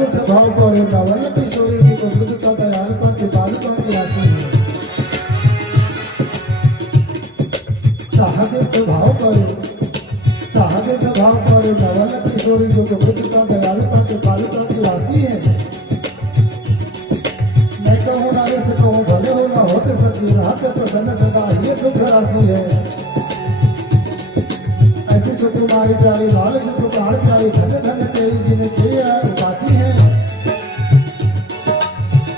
सहज स्वभाव पर नवल किशोरी जी को बुद्ध का दयालुता की बालुता की राशि है। सहज स्वभाव पर नवल किशोरी जो बुद्ध का दयालुता की बालुता की राशि है। मैं कहूँ नारी से कहूँ भले हो न होते सकी राहत प्रसन्न सदा ये सुख राशि है। ऐसी सुकुमारी प्यारी लाल जी को प्राण प्यारी धन्य धन्य तेरी जिन्हें के उपासी है।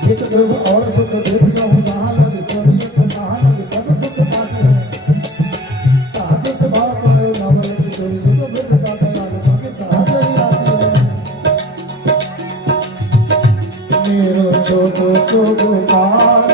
हित ध्रुव और सुख देव हूँ जहाँ लग स्वर्गीय जहाँ लग सब सुख पास है। सहज स्वभाव पर नवल किशोरी जी को बुद्ध का दयालुता के सहज ही राशि है। मेरो छोटो सो गोपाल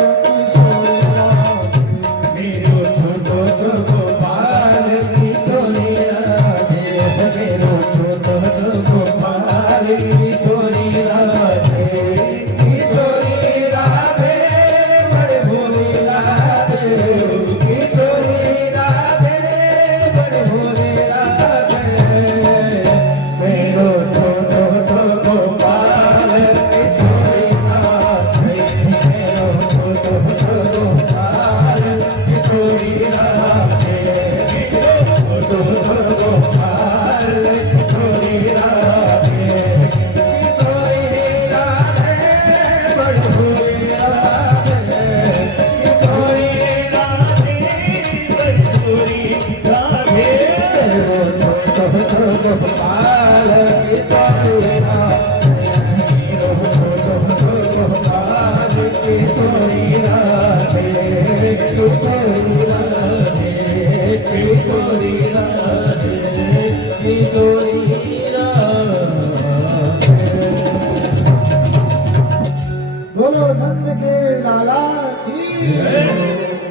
बोलो नंद के लाला की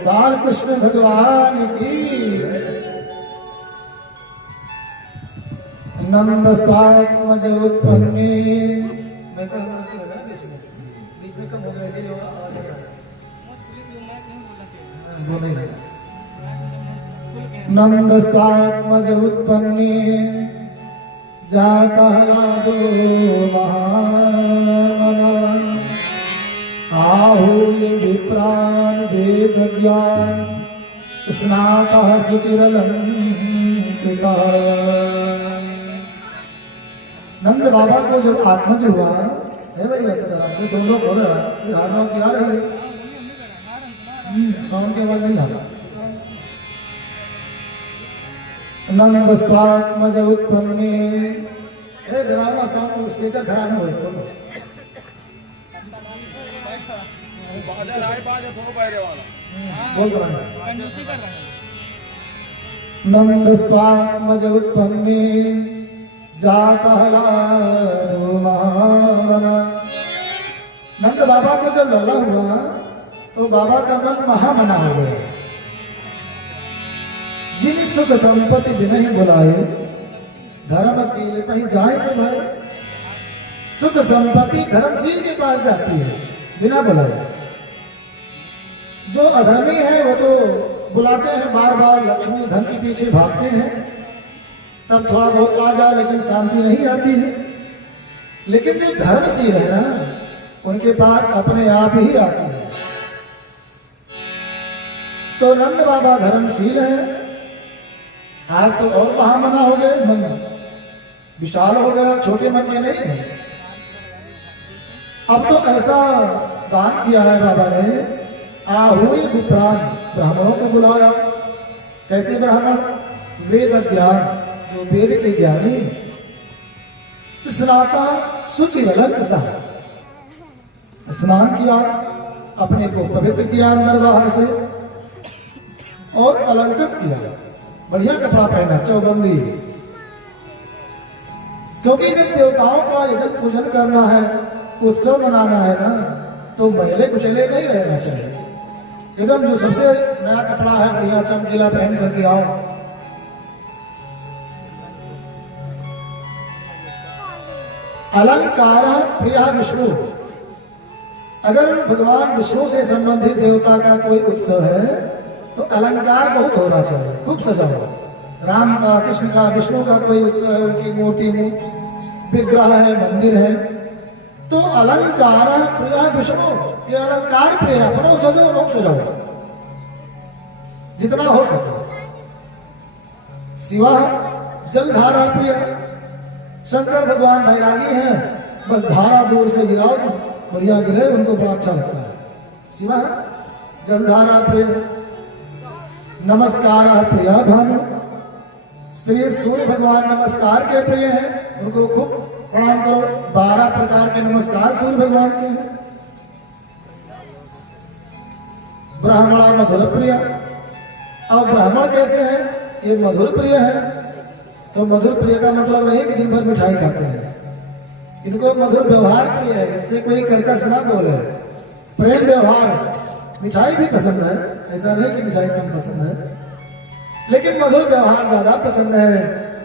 बाल कृष्ण भगवान की। नंदस्तात्मज उत्पन्ने बीच में कम हो गया ऐसे नंदस्तात्मज उत्पन्ने जाता लादो महामना आहूय विप्रान वेद ज्ञान स्नातः सुचिरलंकृता। नंद बाबा को जब आत्मज हुआ है भाई ऐसा करा तो सुन लो खोल रहा है क्या रहे साउंड की आवाज नहीं आ रहा। नंदस्तात्मज उत्पन्ने डरावना साउंड स्पीकर खराब नहीं हुए बोल रहा है। नंदस्तात्मज उत्पन्ने जाता नंद बाबा को जब लल्ला हुआ तो बाबा का मन महामना हो गया। जिन सुख संपत्ति बिना ही बुलाए धर्मशील कहीं जाए से भाई। सुख संपत्ति धर्मशील के पास जाती है बिना बुलाए। जो अधर्मी है वो तो बुलाते हैं बार बार लक्ष्मी धन के पीछे भागते हैं तब थोड़ा बहुत आ जाए लेकिन शांति नहीं आती है। लेकिन जो धर्मशील है ना उनके पास अपने आप ही आती है। तो नंद बाबा धर्मशील है। आज तो और महामना हो गए मन विशाल हो गया छोटे मन के नहीं है। अब तो ऐसा दान किया है बाबा ने आहूय विप्रान ब्राह्मणों को बुलाया। कैसे ब्राह्मण वेद ज्ञान जो वेद के ज्ञानी स्नाता सुचिरलंकृता स्नान किया अपने को पवित्र किया अंदर बाहर से और अलंकृत किया बढ़िया कपड़ा पहना चौबंदी। क्योंकि जब देवताओं का यजन पूजन करना है उत्सव मनाना है ना तो मैले कुचले नहीं रहना चाहिए। एकदम जो सबसे नया कपड़ा है बढ़िया चमकीला पहन करके आओ। अलंकार प्रिय विष्णु। अगर भगवान विष्णु से संबंधित देवता का कोई उत्सव है तो अलंकार बहुत होना चाहिए खूब सजा हो। राम का कृष्ण का विष्णु का कोई उत्सव है उनकी मूर्ति विग्रह है मंदिर है तो अलंकार प्रिया विष्णु, ये अलंकार प्रिय अपनो सजो लोग सजाओ जितना हो सके। शिवा जलधारा प्रिय, शंकर भगवान बैरागी हैं, बस धारा दूर से गिराओ बढ़िया गिरे, उनको बड़ा अच्छा लगता है। शिवा जलधारा प्रिय, नमस्कार प्रिया भानु, श्री सूर्य भगवान नमस्कार के प्रिय हैं, उनको खूब प्रणाम करो। 12 प्रकार के नमस्कार सूर्य भगवान के हैं। ब्राह्मणा मधुर प्रिय, अब ब्राह्मण कैसे हैं? ये मधुर प्रिय है। तो मधुर प्रिय का मतलब नहीं कि दिन भर मिठाई खाते हैं, इनको मधुर व्यवहार प्रिय है, इनसे कोई कर्कश ना बोले, प्रेम व्यवहार। मिठाई भी पसंद है, ऐसा नहीं कि मिठाई कम पसंद है, लेकिन मधुर व्यवहार ज्यादा पसंद है।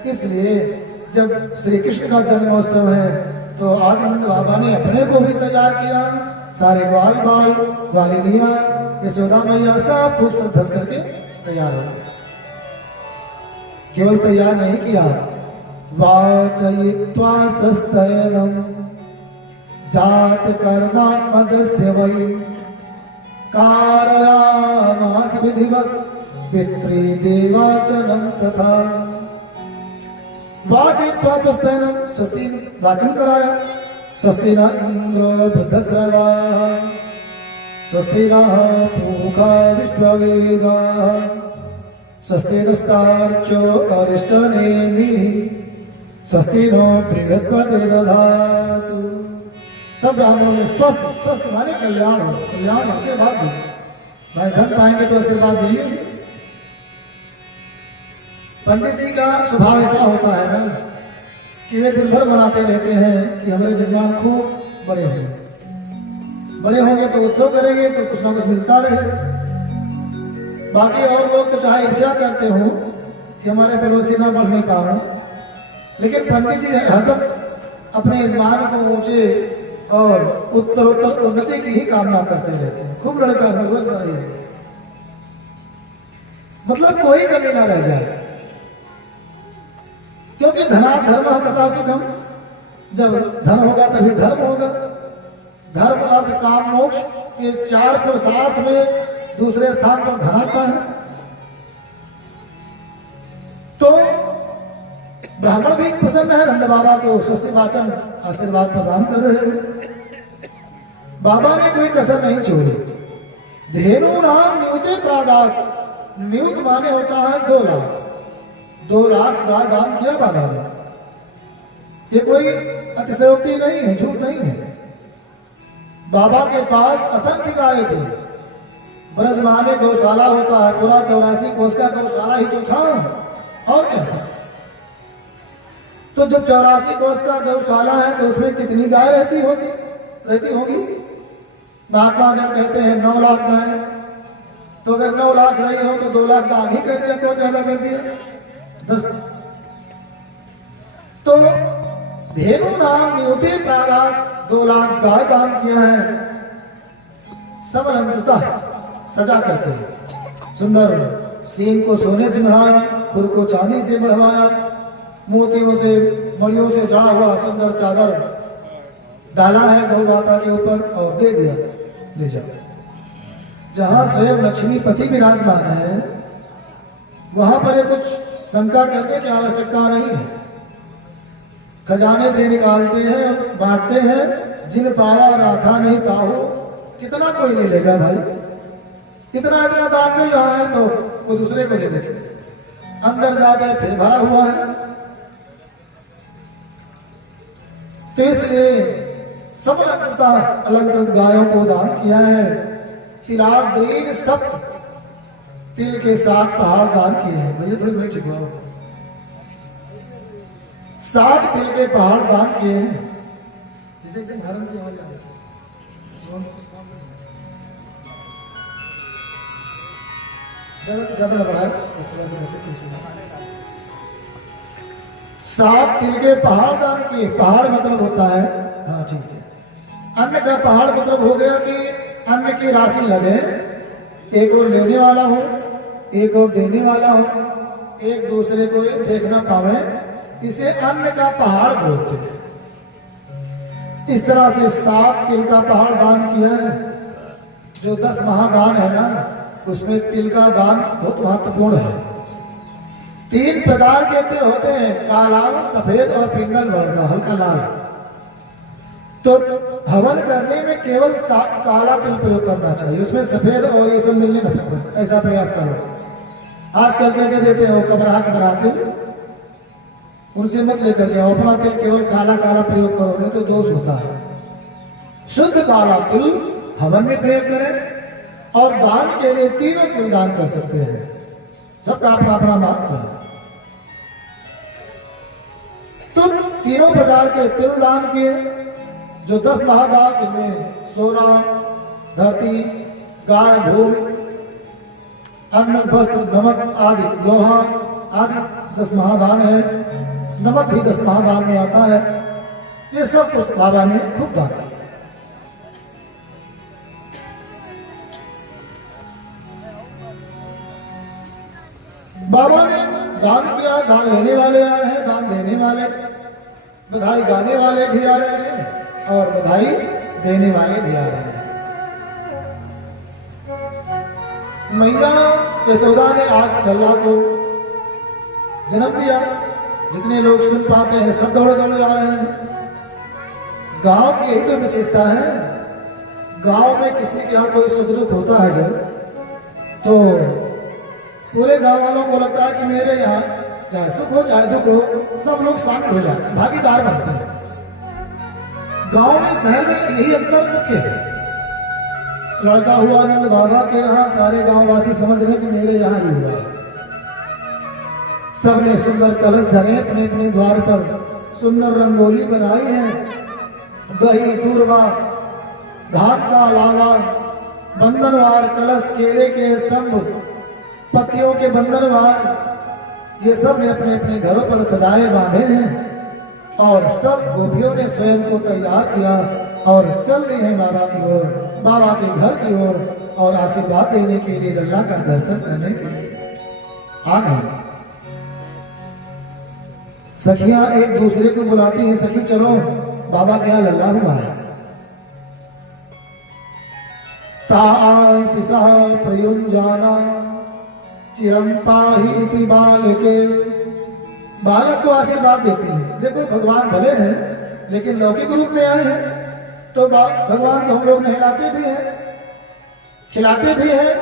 इसलिए जब श्री कृष्ण का जन्मोत्सव है तो आज नंद बाबा ने अपने को भी तैयार किया, सारे ग्वाल बाल ग्वालिनिया यशोदा मैया सब खूब सब धस करके तैयार हो गए। केवल तैयार नहीं किया, वाचयित्वा स्वस्तयनम जात कर्मात्मजस्य वै कारयामास विधिवत पितृदेवार्चनम तथा। वाचयित्वा स्वस्तयनम, स्वस्ति वाचन कराया। स्वस्ति न इंद्र वृद्धश्रवा, स्वस्ति नः पूषा विश्ववेदाः, स्वस्ति नस्तार्क्ष्यो अरिष्टनेमिः, स्वस्ति नो बृहस्पतिर्दधातु। सब ब्राह्मणों ने स्वस्थ, स्वस्थ माने कल्याण हो, कल्याण आशीर्वाद दो। भाई धन पाएंगे तो आशीर्वाद देंगे। पंडित जी का स्वभाव ऐसा होता है ना कि वे दिन भर मनाते रहते हैं कि हमारे जजमान खूब बड़े होंगे, बड़े होंगे तो उत्सव करेंगे तो कुछ ना कुछ मिलता रहे। बाकी और लोग तो चाहे ईर्ष्या करते हो कि हमारे पड़ोसी ना बढ़ नहीं पावे, लेकिन पंडित जी हरदम अपने यजमान को ऊंचे और उत्तरोत्तर उन्नति की ही कामना करते रहते हैं। खूब लड़का रोज बढ़े, मतलब कोई कमी ना रह जाए, क्योंकि धना धर्म तथा सुखम, जब धन होगा तभी धर्म होगा। धर्म अर्थ काम मोक्ष, ये 4 पुरुषार्थ में दूसरे स्थान पर धन आता है। तो ब्राह्मण भी प्रसन्न है, नंद बाबा को स्वस्ति वाचन आशीर्वाद प्रदान कर रहे हैं। बाबा ने कोई कसर नहीं छोड़ी। धेनु नाम न्यूते प्रादात, न्यूत माने होता है 2 लाख, 2 लाख गाय दान किया बाबा ने। ये कोई अतिशयोक्ति नहीं है, झूठ नहीं है। बाबा के पास असंख्य गाय थी। ब्रजमाने गौशाला होता है, पूरा 84 कोस का गौशाला ही तो था, और क्या था। तो जब 84 कोस का गौशाला है तो उसमें कितनी गाय रहती होगी? महात्मा जन कहते हैं 9 लाख गाय। तो अगर 9 लाख रही हो तो 2 लाख दान ही कर दिया, कौन ज्यादा कर दिया? 10। तो धेनु नाम नियुते प्रादात, 2 लाख गाय दान किया है। समलंकृता, सजा करके, सुंदर सींग को सोने से बढ़ाया, खुर को चांदी से बढ़वाया, मोतियों से मणियों से जड़ा हुआ सुंदर चादर डाला है गौ माता के ऊपर और दे दिया, ले जाओ। जहां स्वयं लक्ष्मीपति विराजमान है वहां पर ये कुछ शंका करने की आवश्यकता नहीं है। खजाने से निकालते हैं, बांटते हैं, जिन पावा राखा नहीं ताहो। कितना कोई ले लेगा भाई? इतना दान मिल रहा है तो कोई दूसरे को दे देते हैं। अंदर जाते फिर भरा हुआ है। तो इसलिए समलंकृता, अलंकृत गायों को दान किया है। तिलाद्रीन सप्त, तिल के 7 पहाड़ दान किए हैं। भैया थोड़ी बैठ चुका, 7 तिल के पहाड़ दान किए हैं। जैसे एकदम हरम की आवाज आ रही है। ज्यादा बढ़ाए इस तरह से 7 तिल के पहाड़ दान किए। पहाड़ मतलब होता है, हाँ ठीक है, अन्न का पहाड़ मतलब हो गया कि अन्न की राशि लगे, एक और लेने वाला हो, एक और देने वाला हो, एक दूसरे को देखना पावे, इसे अन्न का पहाड़ बोलते हैं। इस तरह से 7 तिल का पहाड़ दान किया है। जो 10 महादान है ना, उसमें तिल का दान बहुत महत्वपूर्ण है। 3 प्रकार के तिल होते हैं, काला, सफेद और पिंगल वर्ण का हल्का लाल। तो हवन करने में केवल काला तिल प्रयोग करना चाहिए, उसमें सफेद और ये सब मिलने न पाए, ऐसा प्रयास करो। आजकल के दे देते हैं वो कबरा तिल, उनसे मत लेकर के आओ, अपना तिल केवल काला काला प्रयोग करोगे तो दोष होता है। शुद्ध काला तिल हवन में प्रयोग करें और दान के लिए तीनों तिल दान कर सकते हैं, सबका अपना अपना महत्व है। तो तीनों प्रकार के तिल दान किए। जो 10 महादान, जिनमें सोना, धरती, गाय, भूमि, अन्न, वस्त्र, नमक आदि, लोहा आदि 10 महादान है। नमक भी 10 महादान में आता है। ये सब कुछ बाबा ने खूब दान किया। बाबा ने दान किया, दान लेने वाले आ रहे हैं, दान देने वाले, बधाई गाने वाले भी आ रहे हैं और बधाई देने वाले भी आ रहे हैं। मैया यशोदा ने आज लल्ला को जन्म दिया। जितने लोग सुन पाते हैं सब दौड़े दौड़े आ रहे हैं। गांव की यही तो विशेषता है। गांव में किसी के यहाँ कोई सुख दुख होता है जब, तो पूरे गांव वालों को लगता है कि मेरे यहाँ चाहे सुख हो चाहे दुख हो, सब लोग शामिल हो जाते हैं, भागीदार बनते हैं। गांव में, शहर में यही अंतर मुख्य है। लड़का हुआ नंद बाबा के यहाँ, सारे गांववासी समझ रहे कि मेरे यहाँ ही हुआ है। सबने सुंदर कलश धरे, अपने अपने द्वार पर सुंदर रंगोली बनाई है। दही, दूर्वा, धान का लावा, बंधनवार, कलश, केले के स्तंभ, पत्तियों के बंधनवार, ये सब ने अपने अपने घरों पर सजाए बांधे हैं और सब गोपियों ने स्वयं को तैयार किया और चल दी हैं बाबा की ओर, बाबा के घर की ओर, और आशीर्वाद देने के लिए, लल्ला का दर्शन करने के लिए आ गए। सखियां एक दूसरे को बुलाती हैं, सखी चलो बाबा के यहाँ लल्ला हुआ है। ताशिषा प्रयुंजाना चिरम पाहि इति बालके। बालक को आशीर्वाद देती है। देखो भगवान भले हैं लेकिन लौकिक रूप में आए हैं, तो भगवान को हम लोग नहलाते भी हैं, खिलाते भी हैं,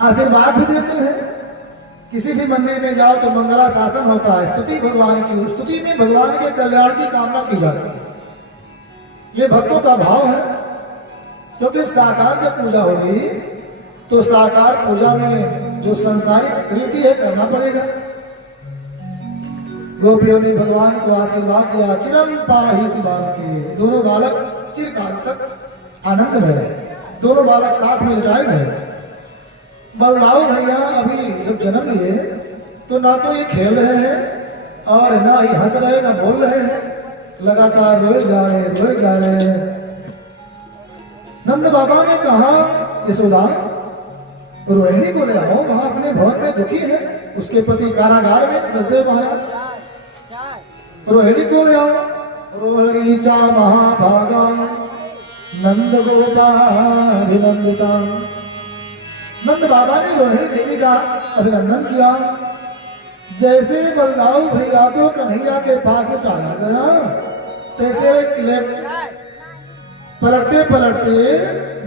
आशीर्वाद भी देते हैं। किसी भी मंदिर में जाओ तो मंगला शासन होता है, स्तुति भगवान की, स्तुति में भगवान के कल्याण की कामना की जाती है। ये भक्तों का भाव है, क्योंकि साकार जब पूजा होगी तो साकार पूजा में जो संसारिक रीति है करना पड़ेगा। गोपियों ने भगवान को आशीर्वाद दिया, चिरम पाहिति बालके। दोनों बालक चिरकाल तक आनंद में रहे, दोनों बालक साथ में लिटाए गए। बलदाऊ भैया अभी जब जन्म लिए तो ना तो ये खेल रहे हैं और ना ही हंस रहे, ना बोल रहे हैं, लगातार रोए जा रहे हैं। नंद बाबा ने कहा, यशोदा रोहिणी को ले आओ, वहां अपने भवन में दुखी है, उसके पति कारागार में, वसुदेव महाराज। रोहिणी को ले आओ। रोहिणी चा महाभागा नंद गोपाभिनंदिता। नंद बाबा ने रोहिणी देवी का अभिनंदन किया। जैसे बलदाऊ भैया को कन्हैया के पास चाया गया, तैसे पलटते पलटते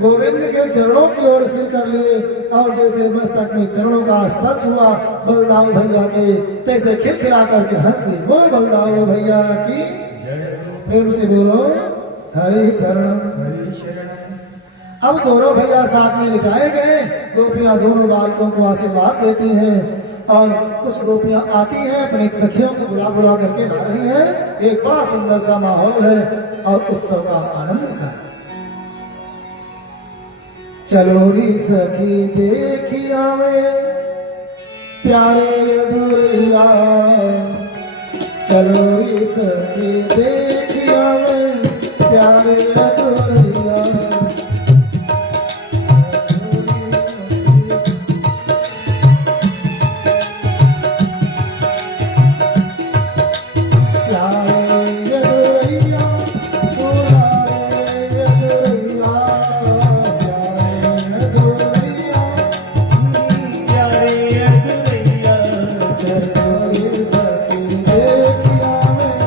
गोविंद के चरणों की ओर सिर कर लिए, और जैसे मस्तक में चरणों का स्पर्श हुआ बलदाऊ भैया के, तैसे खिलखिला करके हंस दी। बोलो बलदाऊ भैया की, प्रेम से बोलो हरि शरणम। अब दोनों भैया साथ में लिटाए गए। गोपियां दोनों बालकों को आशीर्वाद देती हैं और कुछ गोपियां आती हैं, अपने सखियों को बुला बुला करके ला रही हैं। एक बड़ा सुंदर सा माहौल है और उत्सव का आनंद का। चलो री सखी देखिया में प्यारे अधूरिया, चलो री सखी देखिया में प्यारे अधूरिया। चलो सखी देखिया में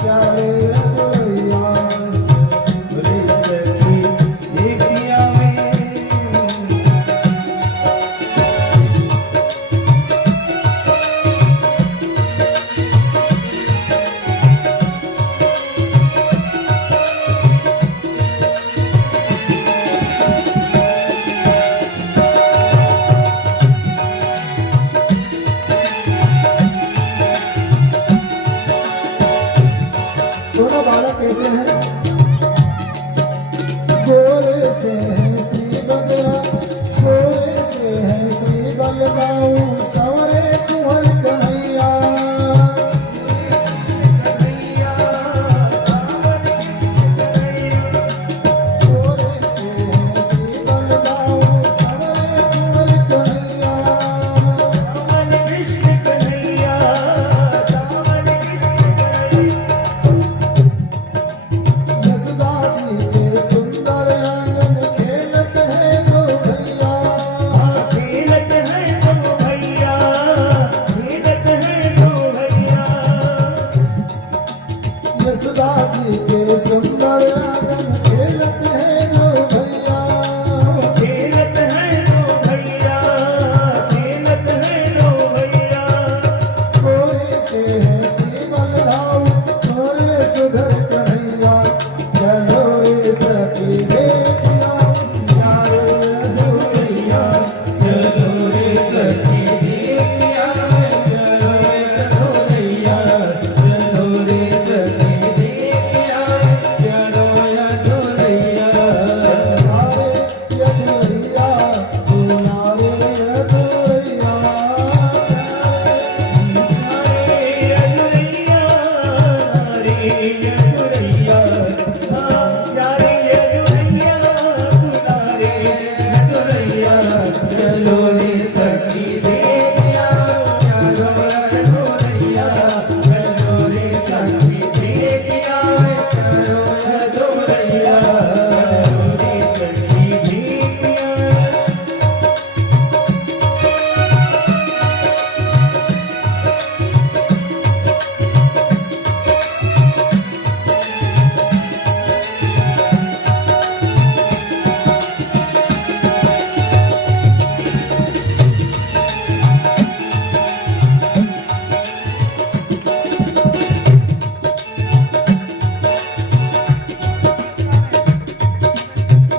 प्यारे अगोरिया। सखी देखिया में दोनों बालक कैसे हैं? गोरे से है श्री बलरा, गोरे से है श्री बलदाऊ, सवरे कुंवर कन्हैया। गोरे से है श्री बलदाऊ, सवरे कुंवर कन्हैया। सावन कृष्ण कन्हैया, सावन कृष्ण कन्हैया। यशोदा जी के सुंदर आंगन खेलत है दो भैया। खेलत है दो भैया, खेलत है दो भैया। यशोदा जी के सुंदर आंगन खेलत है दो भैया। खेलत है दो भैया, खेलत है दो भैया। गोरे से है श्री बलराम, सोरे सुधर कन्हैया। चलो रे सखी देखिया प्यारे अगोरिया। चलो रे सखी देखिया चलो रे ढोलैया। चलो रे सखी देखिया चलो रे ढोलैया। नारे अगोरिया, ओ नारे अगोरिया। चलो रे सखी देखिया चलो रे ढोलैया। चलो रे सखी देखिया चलो रे ढोलैया। चलो रे सखी देखिया।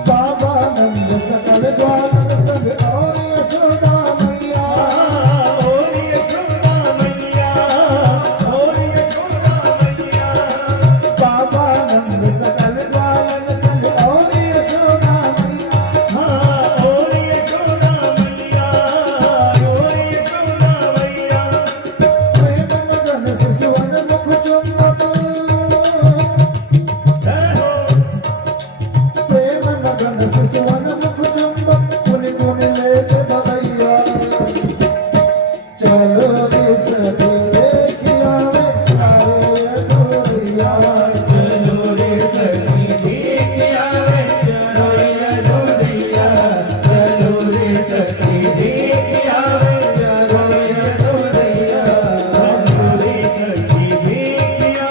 बाबा नंद सकल ग्वालन सब और यशोदा मैया। और यशोदा मैया, और यशोदा मैया। बाबा नंद सकल ग्वालन सब और यशोदा मैया। हाँ और यशोदा मैया, और यशोदा मैया। प्रेम मगन शिशुवन मुख चुंबक, प्रेम मगन शिशुवन मुख चुंबक, पुनि पुनि लेत भगैया। चलो रे सखी देखिया में प्यारे अगोरिया। चलो रे सखी देखिया चलो रे ढोलैया। चलो रे सखी देखिया चलो रे ढोलैया। चलो रे सखी देखिया।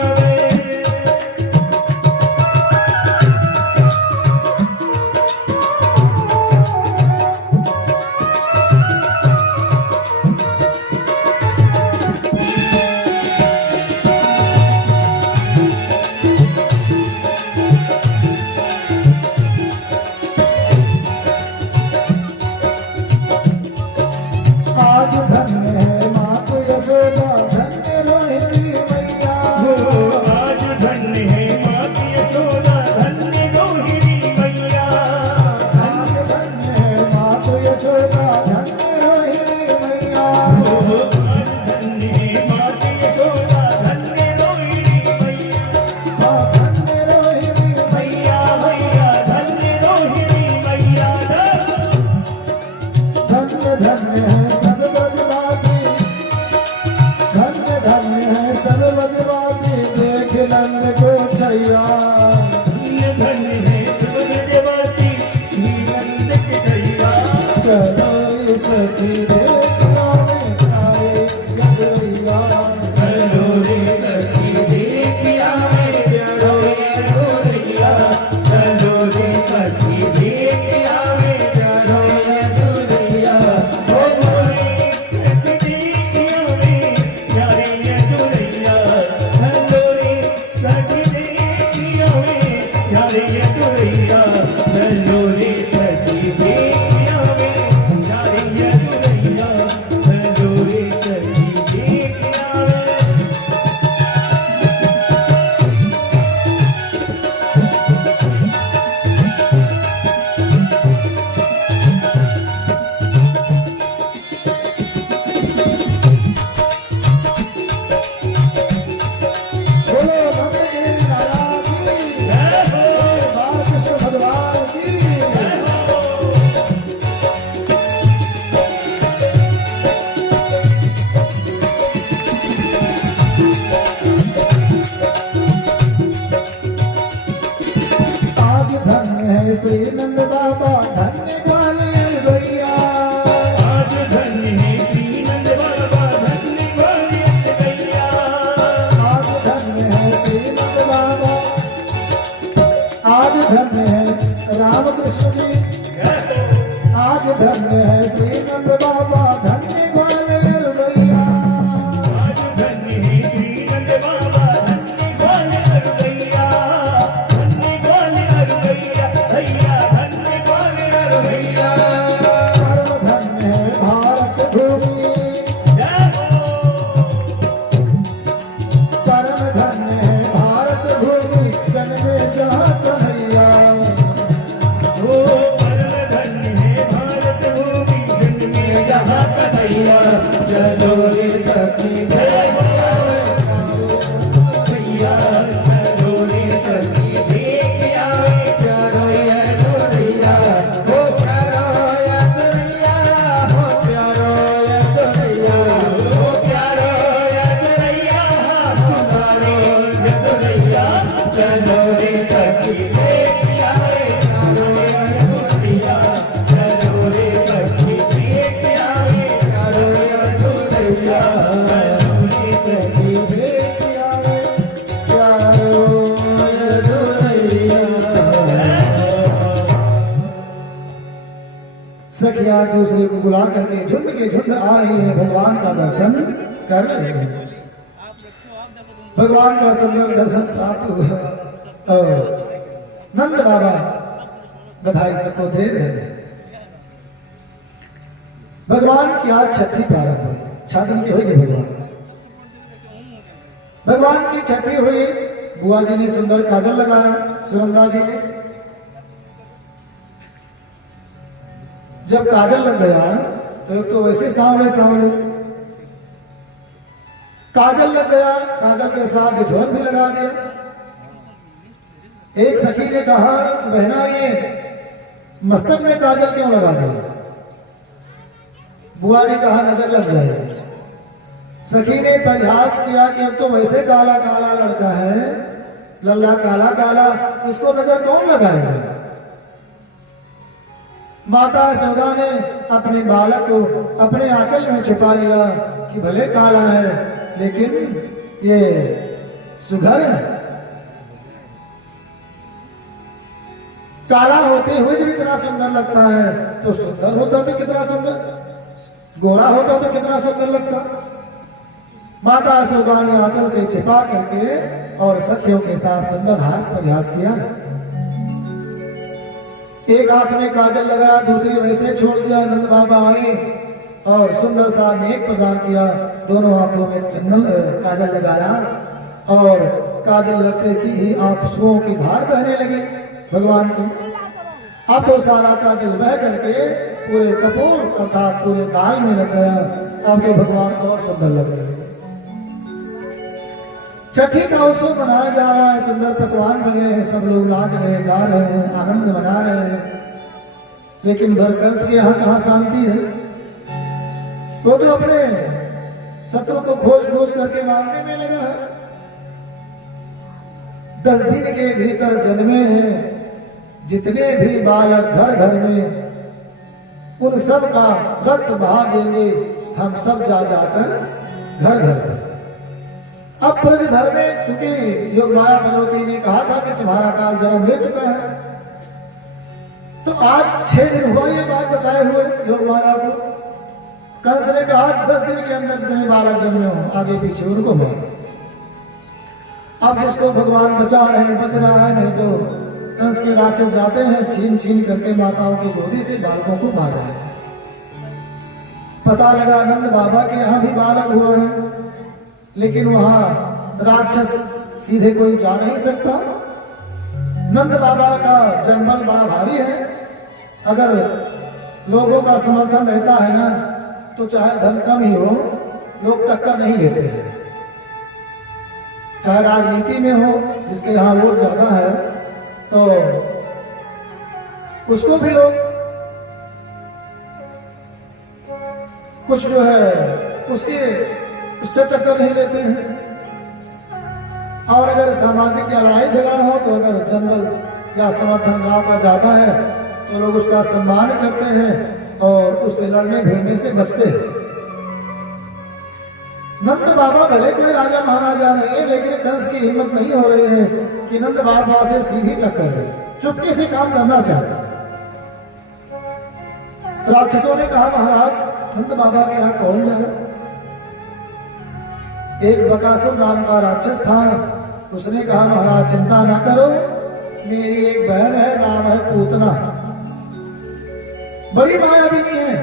आज धन्य है मातु यशोदा, धन्य रोहिणी मैया। आज धन्य है माँ यशोदा, धन्य रोहिणी मैया। आज धन्य है मातु यशोदा, धन्य रोहिणी मैया। आज धन्य है माँ यशोदा, धन्य रोहिणी मैया। धन्य रोहिणी मैया मैया धन्य रोहिणी मैया। धन्य धन्य है सब ब्रजवासी, धन्य धन्य है सब ब्रजवासी, देख नंद को छैया। धन्य धन्य है सब ब्रजवासी, नंद के छैया। चलो रे सखी देखिया में प्यारे अगोरिया। श्री नंद बाबा धन्य ग्वालियर गैया। आज धन्य है श्री नंद बाबा धन्य ग्वालियर गैया। आज धन्य है श्री नंद बाबा, आज धन्य है रामकृष्ण जी, आज धन्य है श्री नंद बाबा धन्य ग्वालियर गैया। आज धन्य है श्री नंद बाबा धन्य ग्वालियर गैया। धन्य ग्वालियर गैया भैया, धन्य ग्वालियर भैया। परम धन्य है भारत भूमि, जय हो। परम धन्य है भारत भूमि, जन्मे जहाँ कन्हैया। ओ परम धन्य है भारत भूमि, जन्मे जहाँ कन्हैया। चलो रे सखी जय हो भैया, चलो रे सखी देख आवे। चलो ये गोरैया, हो प्यारो ये गोरैया, हो प्यारो ये गोरैया, हो प्यारो ये गोरैया, हमारो ये गोरैया। चलो रे सखी देख आवे। चलो ये गोरैया, चलो रे सखी देख आवे। चलो ये गोरैया, चलो रे सखी देख आवे। प्यारो ये गोरैया। सखिया दूसरे को बुला करके झुंड के झुंड आ रही है, भगवान का दर्शन कर रहे हैं। भगवान का सुंदर दर्शन प्राप्त हुआ और नंद बाबा बधाई सबको दे रहे हैं। भगवान की आज छठी प्रारंभ हुई, 6 दिन की होगी भगवान। भगवान की छठी हुई, बुआ जी ने सुंदर काजल लगाया, सुनंदा जी ने। जब काजल लग गया तो एक तो वैसे सांवले सांवले, काजल लग गया, काजल के साथ बिछोन भी लगा दिया। एक सखी ने कहा कि बहना ये मस्तक में काजल क्यों लगा दिया? बुआ ने कहा नजर लग जाएगी। सखी ने परिहास किया कि अब तो वैसे काला काला लड़का है, लल्ला काला काला, इसको नजर कौन लगाएगा? माता यशोदा ने अपने बालक को अपने आंचल में छुपा लिया कि भले काला है लेकिन ये सुघर है। काला होते हुए जब इतना सुंदर लगता है तो सुंदर होता तो कितना सुंदर, गोरा होता तो कितना सुंदर लगता। माता यशोदा ने आंचल से छिपा करके और सखियों के साथ सुंदर हास परिहास किया। एक आंख में काजल लगाया, दूसरी वैसे छोड़ दिया। नंद बाबा आए और सुंदर सा नेक प्रदान किया, दोनों आंखों में चंदन काजल लगाया और काजल लगते की ही आंसुओं की धार बहने लगे भगवान की। अब तो सारा काजल बह करके पूरे कपूर अर्थात पूरे गाल में लग गया। अब तो भगवान और सुंदर लग रहे हैं। छठी का उत्सव मनाया जा रहा है, सुंदर पकवान बने हैं, सब लोग नाच रहे हैं, गा रहे हैं, आनंद मना रहे हैं। लेकिन उधर कंस के यहाँ कहाँ शांति है? वो तो अपने शत्रु को खोज खोज करके मारने में लगा है। 10 दिन के भीतर जन्मे हैं जितने भी बालक घर घर में, उन सब का रक्त बहा देंगे हम सब जा जाकर घर घर में। अब ब्रज भर में, क्योंकि योग माया भगवती ने कहा था कि तुम्हारा काल जन्म ले चुका है, तो आज 6 दिन हुआ ये बात बताए हुए योग माया को। कंस ने कहा 10 दिन के अंदर जितने बालक जन्मे हो आगे पीछे उनको मारो। अब जिसको भगवान बचा रहे हैं बच रहा है, नहीं तो कंस के राक्षस जाते हैं छीन छीन करके माताओं की गोदी से बालकों को मार रहे हैं। पता लगा नंद बाबा के यहाँ भी बालक हुआ है, लेकिन वहां राक्षस सीधे कोई जा नहीं सकता। नंद बाबा का जनबल बड़ा भारी है। अगर लोगों का समर्थन रहता है ना, तो चाहे धन कम ही हो, लोग टक्कर नहीं लेते हैं। चाहे राजनीति में हो, जिसके यहाँ वोट ज्यादा है, तो उसको भी लोग कुछ जो है उससे टक्कर नहीं लेते हैं। और अगर सामाजिक या लड़ाई झगड़ा हो, तो अगर जनबल या समर्थन गांव का ज्यादा है तो लोग उसका सम्मान करते हैं और उससे लड़ने भिड़ने से बचते हैं। नंद बाबा भले कोई राजा महाराजा नहीं है, लेकिन कंस की हिम्मत नहीं हो रही है कि नंद बाबा से सीधी टक्कर ले, चुपके से काम करना चाहता है। राक्षसों ने कहा महाराज नंद बाबा के यहाँ कौन जाए? एक बकासुर नाम का राक्षस था, उसने कहा महाराज चिंता ना करो, मेरी एक बहन है, नाम है पूतना, बड़ी मायाविनी है,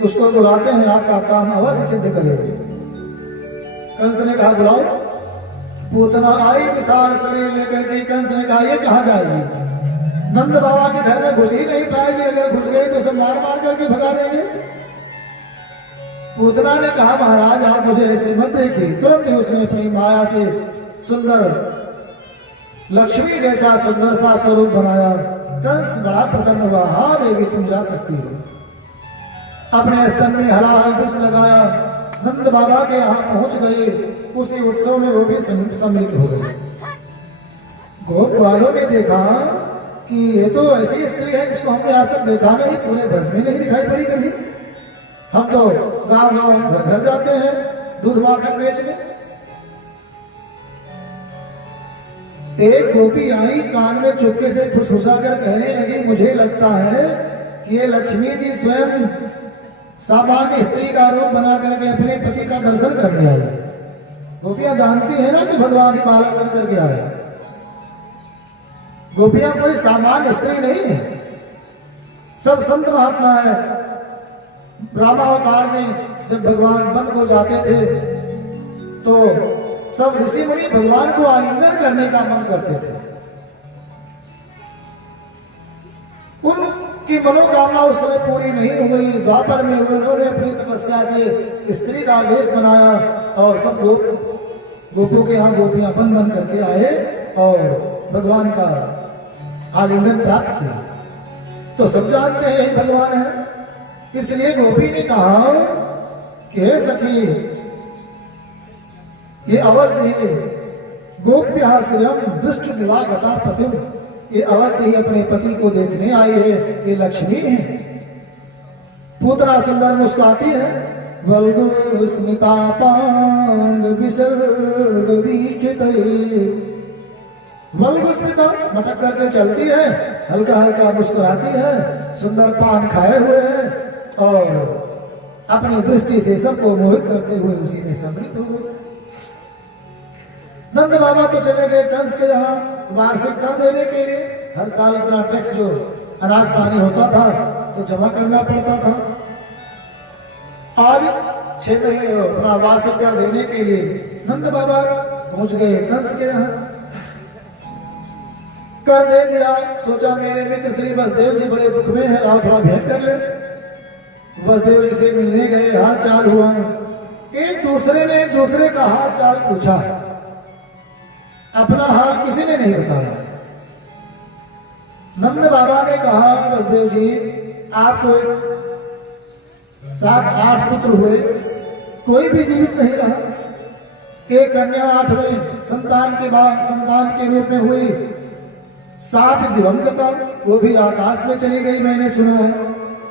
उसको बुलाते हैं, आपका काम अवश्य सिद्ध करेगी। कंस ने कहा बुलाओ। पूतना आई विशाल शरीर लेकर के। कंस ने कहा ये कहाँ जाएगी? नंद बाबा के घर में घुस ही नहीं पाएगी, अगर घुस गई तो सब मार मार करके भगा देंगे। पूतना ने कहा महाराज आप मुझे ऐसे मत देखिए। तुरंत ही उसने अपनी माया से सुंदर लक्ष्मी जैसा सुंदर सा स्वरूप बनाया। कंस बड़ा प्रसन्न हुआ, हाँ देवी तुम जा सकती हो। अपने स्तन में हरा विष लगाया, नंद बाबा के यहाँ पहुंच गए। उसी उत्सव में वो भी सम्मिलित हो गए। गोप वालों ने देखा कि ये तो ऐसी स्त्री है जिसको हमने आज तक देखा नहीं, पूरे ब्रज में नहीं दिखाई पड़ी कभी। हम तो गांव गांव घर घर जाते हैं दूध माखन बेचने। एक गोपी आई, कान में चुपके से फुसफुसा कर कहने लगी मुझे लगता है कि ये लक्ष्मी जी स्वयं सामान्य स्त्री का रूप बना करके अपने पति का दर्शन करने आई। गोपियां जानती है ना कि भगवान ही बालक बन करके आए। गोपियां कोई सामान्य स्त्री नहीं है, सब संत महात्मा है। रामावतार में जब भगवान वन को जाते थे तो सब ऋषि मुनि भगवान को आलिंगन करने का मन करते थे। उनकी मनोकामना उस समय पूरी नहीं हुई। द्वापर में उन्होंने अपनी तपस्या से स्त्री का वेश बनाया और सब गोपों के यहाँ गोपियां बन बन करके आए और भगवान का आलिंगन प्राप्त किया। तो सब जानते हैं यही भगवान है। इसलिए गोपी ने कहा कि हे सखी ये अवश्य ही गोप्य श्रियम दृष्ट निवागता पतिम, ये अवश्य ही अपने पति को देखने आई है, ये लक्ष्मी है। पूतना सुंदर मुस्कुराती है। वल्गु स्मितापांग विसर्ग वीचिते, वल्गु स्मिता मटक करके चलती है, हल्का हल्का मुस्कुराती है, सुंदर पान खाए हुए है और अपनी दृष्टि से सबको मोहित करते हुए उसी में सम्मिलित हो गए। नंद बाबा तो चले गए कंस के यहाँ वार्षिक कर देने के लिए। हर साल अपना टैक्स जो अनाज पानी होता था तो जमा करना पड़ता था। आज 6 महीने अपना वार्षिक कर देने के लिए नंद बाबा पहुंच गए कंस के यहाँ। कर दे दिया, सोचा मेरे मित्र श्री वसुदेव जी बड़े दुख में है, आओ थोड़ा भेंट कर ले। वसुदेव जी से मिलने गए, हाल चाल हुआ। एक दूसरे ने एक दूसरे का हाल चाल पूछा, अपना हाल किसी ने नहीं बताया। नंद बाबा ने कहा वसुदेव जी आपको 7-8 पुत्र हुए, कोई भी जीवित नहीं रहा। एक कन्या 8वें संतान के रूप में हुई, 7 दिवंगता, वो भी आकाश में चली गई, मैंने सुना है।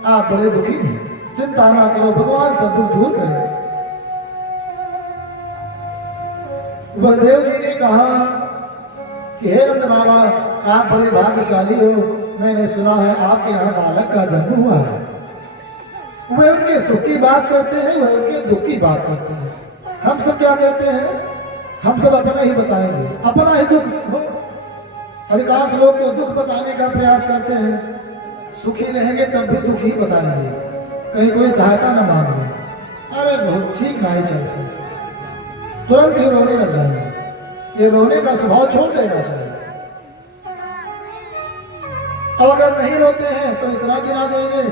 आप बड़े दुखी हैं, चिंता ना करो, भगवान सब दुख दूर करें। वसुदेव जी ने कहा कि हे नंद बाबा आप बड़े भाग्यशाली हो, मैंने सुना है आपके यहाँ बालक का जन्म हुआ है। वे उनके सुख की बात करते हैं, वह उनके दुख की बात करते हैं। हम सब क्या करते हैं, हम सब अपना ही बताएंगे, अपना ही दुख हो। अधिकांश लोग तो दुख बताने का प्रयास करते हैं, सुखी रहेंगे तब भी दुख ही बताएंगे, कहीं कोई सहायता न मांग ले, अरे बहुत ठीक नहीं चलते, तुरंत ही रोने लग जाएंगे। ये रोने का स्वभाव छोड़ देना चाहिए। और अगर नहीं रोते हैं तो इतना गिना देंगे,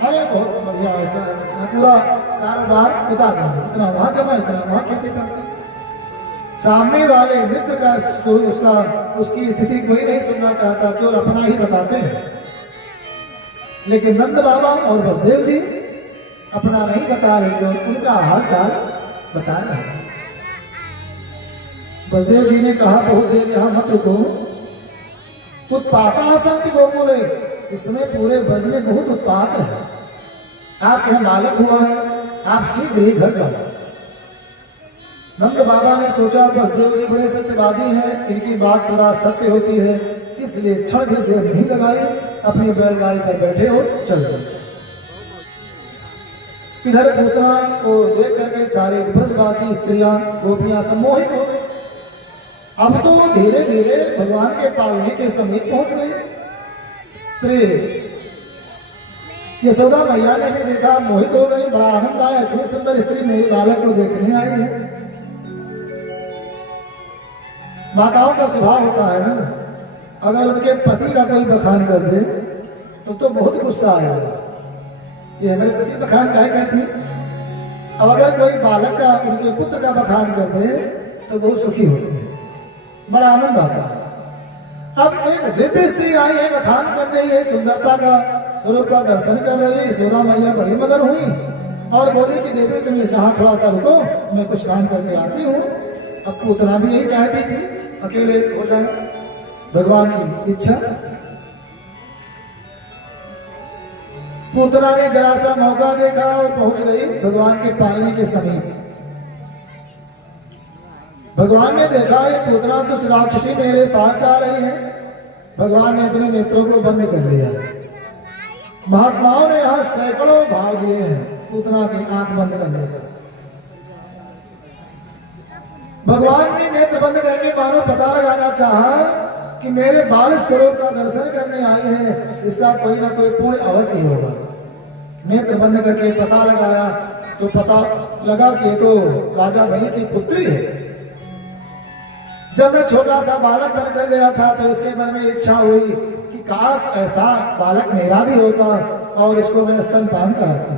अरे बहुत बढ़िया, ऐसा पूरा कारोबार बता देंगे, इतना वहां जमा, इतना वहां खेती पाती। सामने वाले मित्र का उसकी स्थिति कोई नहीं सुनना चाहता, केवल अपना ही बताते हैं। लेकिन नंद बाबा और वसुदेव जी अपना नहीं बता रहे, केवल उनका हाल चाल बता रहे हैं। बसदेव जी ने कहा बहुत देर यहाँ मत रुको, उत्पाता संत गोकुले, इसमें पूरे ब्रज में बहुत उत्पात है, आप यहाँ बालक हुआ है, आप शीघ्र ही घर जाओ। नंद बाबा ने सोचा बसदेव जी बड़े सत्यवादी हैं, इनकी बात सदा सत्य होती है, इसलिए क्षण भी देर नहीं लगाई, अपनी बैलगाड़ी पर बैठे और चल गए। इधर पूतना को देख करके सारे ब्रजवासी स्त्रियां गोपियां सम्मोहित हो गई। अब तो वो धीरे धीरे भगवान के पालने के समीप पहुंच गई। श्री यशोदा मैया ने भी देखा, मोहित हो गई, बड़ा आनंद आया, इतनी सुंदर स्त्री मेरे बालक को देखने आई है। माताओं का स्वभाव होता है ना, अगर उनके पति का कोई बखान कर दे तो बहुत गुस्सा आएगा, ये हमारे पति बखान क्या करती। अब अगर कोई बालक का, उनके पुत्र का बखान कर दे तो बहुत सुखी होती है, बड़ा आनंद आता है। अब एक दिव्य स्त्री आई है, बखान कर रही है, सुंदरता का स्वरूप का दर्शन कर रही है। यशोदा मैया बड़ी मगन हुई और बोली कि देवी तुम यहाँ थोड़ा सा रुको, मैं कुछ काम करके आती हूँ। अब पूतना भी यही चाहती थी, अकेले हो जाए, भगवान की इच्छा। पूतना ने जरा सा मौका देखा और पहुंच गई भगवान के पालने के समीप। भगवान ने देखा ये पूतना दुष्ट राक्षसी मेरे पास आ रही है। भगवान ने अपने नेत्रों को बंद कर लिया। महात्माओं ने यहाँ सैकड़ों भाव दिए हैं पूतना की आंख बंद करने का। भगवान ने नेत्र बंद करके मानो पता लगाना चाहा कि मेरे बाल स्वरूप का दर्शन करने आई है, इसका कोई ना कोई पुण्य अवश्य होगा। नेत्र बंद करके पता लगाया तो पता लगा कि ये तो राजा बलि की पुत्री है। जब मैं छोटा सा बालक बनकर गया था तो इसके मन में इच्छा हुई कि काश ऐसा बालक मेरा भी होता और इसको मैं स्तनपान कराती।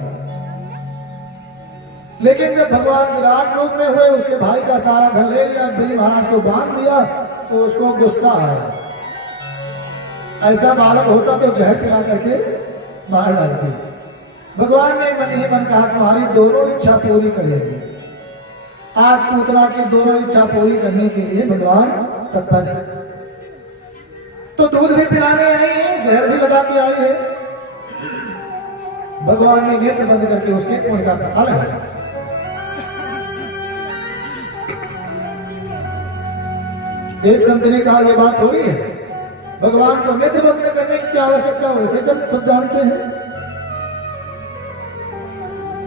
लेकिन जब भगवान विराट रूप में हुए, उसके भाई का सारा धन ले लिया, बलि महाराज को बांध दिया, तो उसको गुस्सा आया। ऐसा बालक होता तो जहर पिला करके मार डालती। भगवान ने मन ही मन कहा तुम्हारी दोनों इच्छा पूरी करेंगे। आज पूतना की दोनों इच्छा पूरी करने के लिए भगवान तत्पर है। तो दूध भी पिलाने आई है, जहर भी लगा के आई है। भगवान ने नेत्र बंद करके उसके पुण्य का पता लगाया। एक संत ने कहा यह बात थोड़ी है, भगवान को नेत्र बंद करने की क्या आवश्यकता हो, इसे जब सब जानते हैं।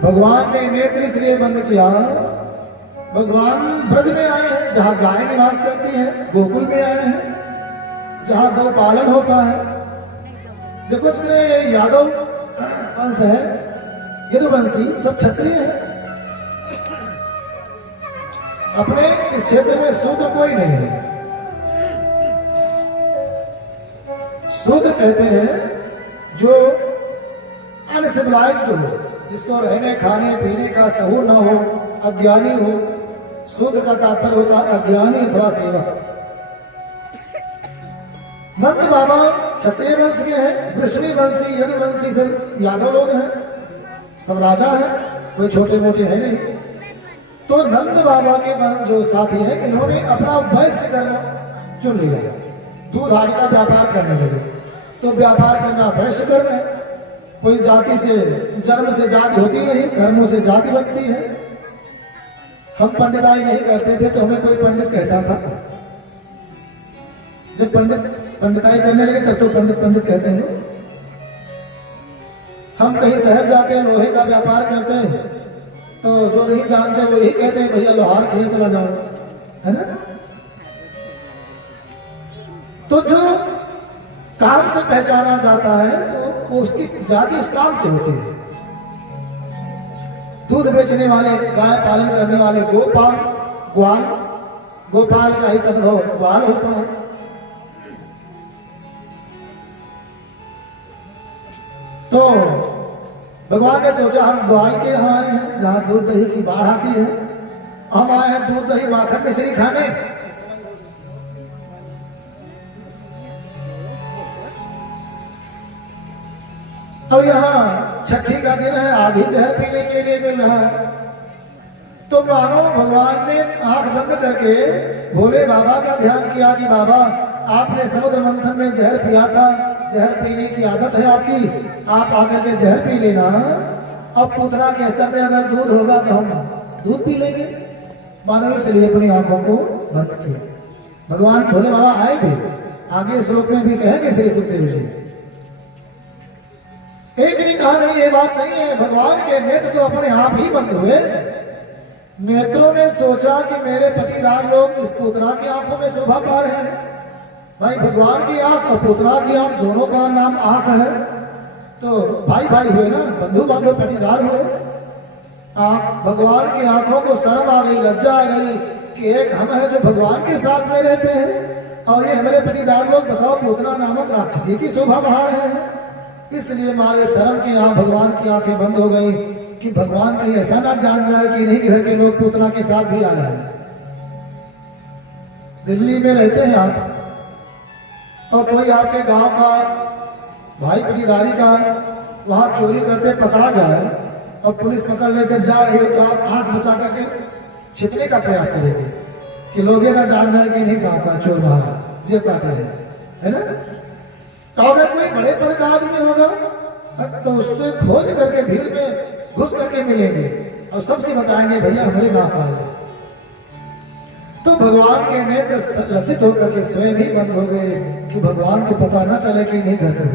भगवान ने नेत्र इसलिए बंद किया, भगवान ब्रज में आए हैं जहां गाय निवास करती है, गोकुल में आए हैं जहां गौ पालन होता है। देखो जितने यादव वंश है, यदुवंशी, सब क्षत्रिय है। अपने इस क्षेत्र में शूद्र कोई नहीं है। शूद्र कहते हैं जो अनसिविलाइज्ड हो, जिसको रहने खाने पीने का सहूर ना हो, अज्ञानी हो। शूद्र का तात्पर्य होता है अज्ञानी अथवा सेवक। नंद बाबा क्षत्रिय वंश के हैं, वृष्णि वंशी, यदुवंशी सब यादव लोग हैं, सब राजा हैं, कोई छोटे मोटे हैं नहीं। तो नंद बाबा के जो साथी हैं, इन्होंने अपना वैश्य कर्म चुन लिया, दूध आदि का व्यापार करने लगे। तो व्यापार करना वैश्य कर्म है। कोई जाति से, जन्म से जाति होती नहीं, कर्मों से जाति बनती है। हम पंडिताई नहीं करते थे तो हमें कोई पंडित कहता था। जब पंडिताई करने लगे तब तो पंडित कहते हैं। हम कहीं शहर जाते हैं, लोहे का व्यापार करते हैं, तो जो नहीं जानते वो यही कहते हैं भैया लोहार खेल चला जाओ, है ना। तो जो काम से पहचाना जाता है तो वो उसकी जाति उस काम से होती है। दूध बेचने वाले, गाय पालन करने वाले गोपाल, ग्वाल, गोपाल का ही तद्भव ग्वाल होता है। तो भगवान ने सोचा हम ग्वाल के यहाँ आए हैं जहां दूध दही की बाढ़ आती है, हम आए हैं दूध दही माखन मिश्री खाने। अब यहाँ छठी का दिन है, आधी जहर पीने के लिए मिल रहा है। तो मानो भगवान ने आंख बंद करके भोले बाबा का ध्यान किया कि बाबा आपने समुद्र मंथन में जहर पिया था, जहर पीने की आदत है आपकी, आप आकर के जहर पी लेना। अब पूतना के स्तर में अगर दूध होगा तो हम दूध पी लेंगे। मानो इसलिए अपनी आंखों को बंद किया। भगवान भोले बाबा आए भी, आगे श्लोक में भी कहेंगे श्री सुखदेव जी। एक ने कहा नहीं, ये बात नहीं है, भगवान के नेत्र तो अपने आप ही बंद हुए। नेत्रों ने सोचा कि मेरे पटीदार लोग इस पूतना की आंखों में शोभा पा रहे हैं। भाई भगवान की आंख और पूतना की आंख दोनों का नाम आंख है, तो भाई भाई हुए ना, बंधु बांधव पटीदार हुए। भगवान की आंखों को शर्म आ गई, लज्जा आ गई कि एक हम हैं जो भगवान के साथ में रहते हैं और ये हमारे पटीदार लोग बताओ पूतना नामक राक्षसी की शोभा बढ़ा रहे हैं। इसलिए मारे शर्म के यहाँ भगवान की आंखें बंद हो गई कि भगवान कहीं ऐसा ना जान जाए कि इन्हीं घर के लोग पूतना के साथ भी आए हैं। दिल्ली में रहते हैं आप और कोई आपके गांव का भाई पटीदारी का वहां चोरी करते पकड़ा जाए और पुलिस पकड़ लेकर जा रही हो तो आप आंख बचा करके छिपने का प्रयास करेंगे कि लोग ये ना जान जाए कि नहीं गांव का चोर महाराज जेब काटे है ना। तो अगर कोई बड़े पद का आदमी होगा तो उससे खोज करके भीड़ में घुस करके मिलेंगे और सबसे बताएंगे भैया हमारे गांव का है। तो भगवान के नेत्र लज्जित होकर के स्वयं ही बंद हो गए कि भगवान को पता न चले कि नहीं घर कर।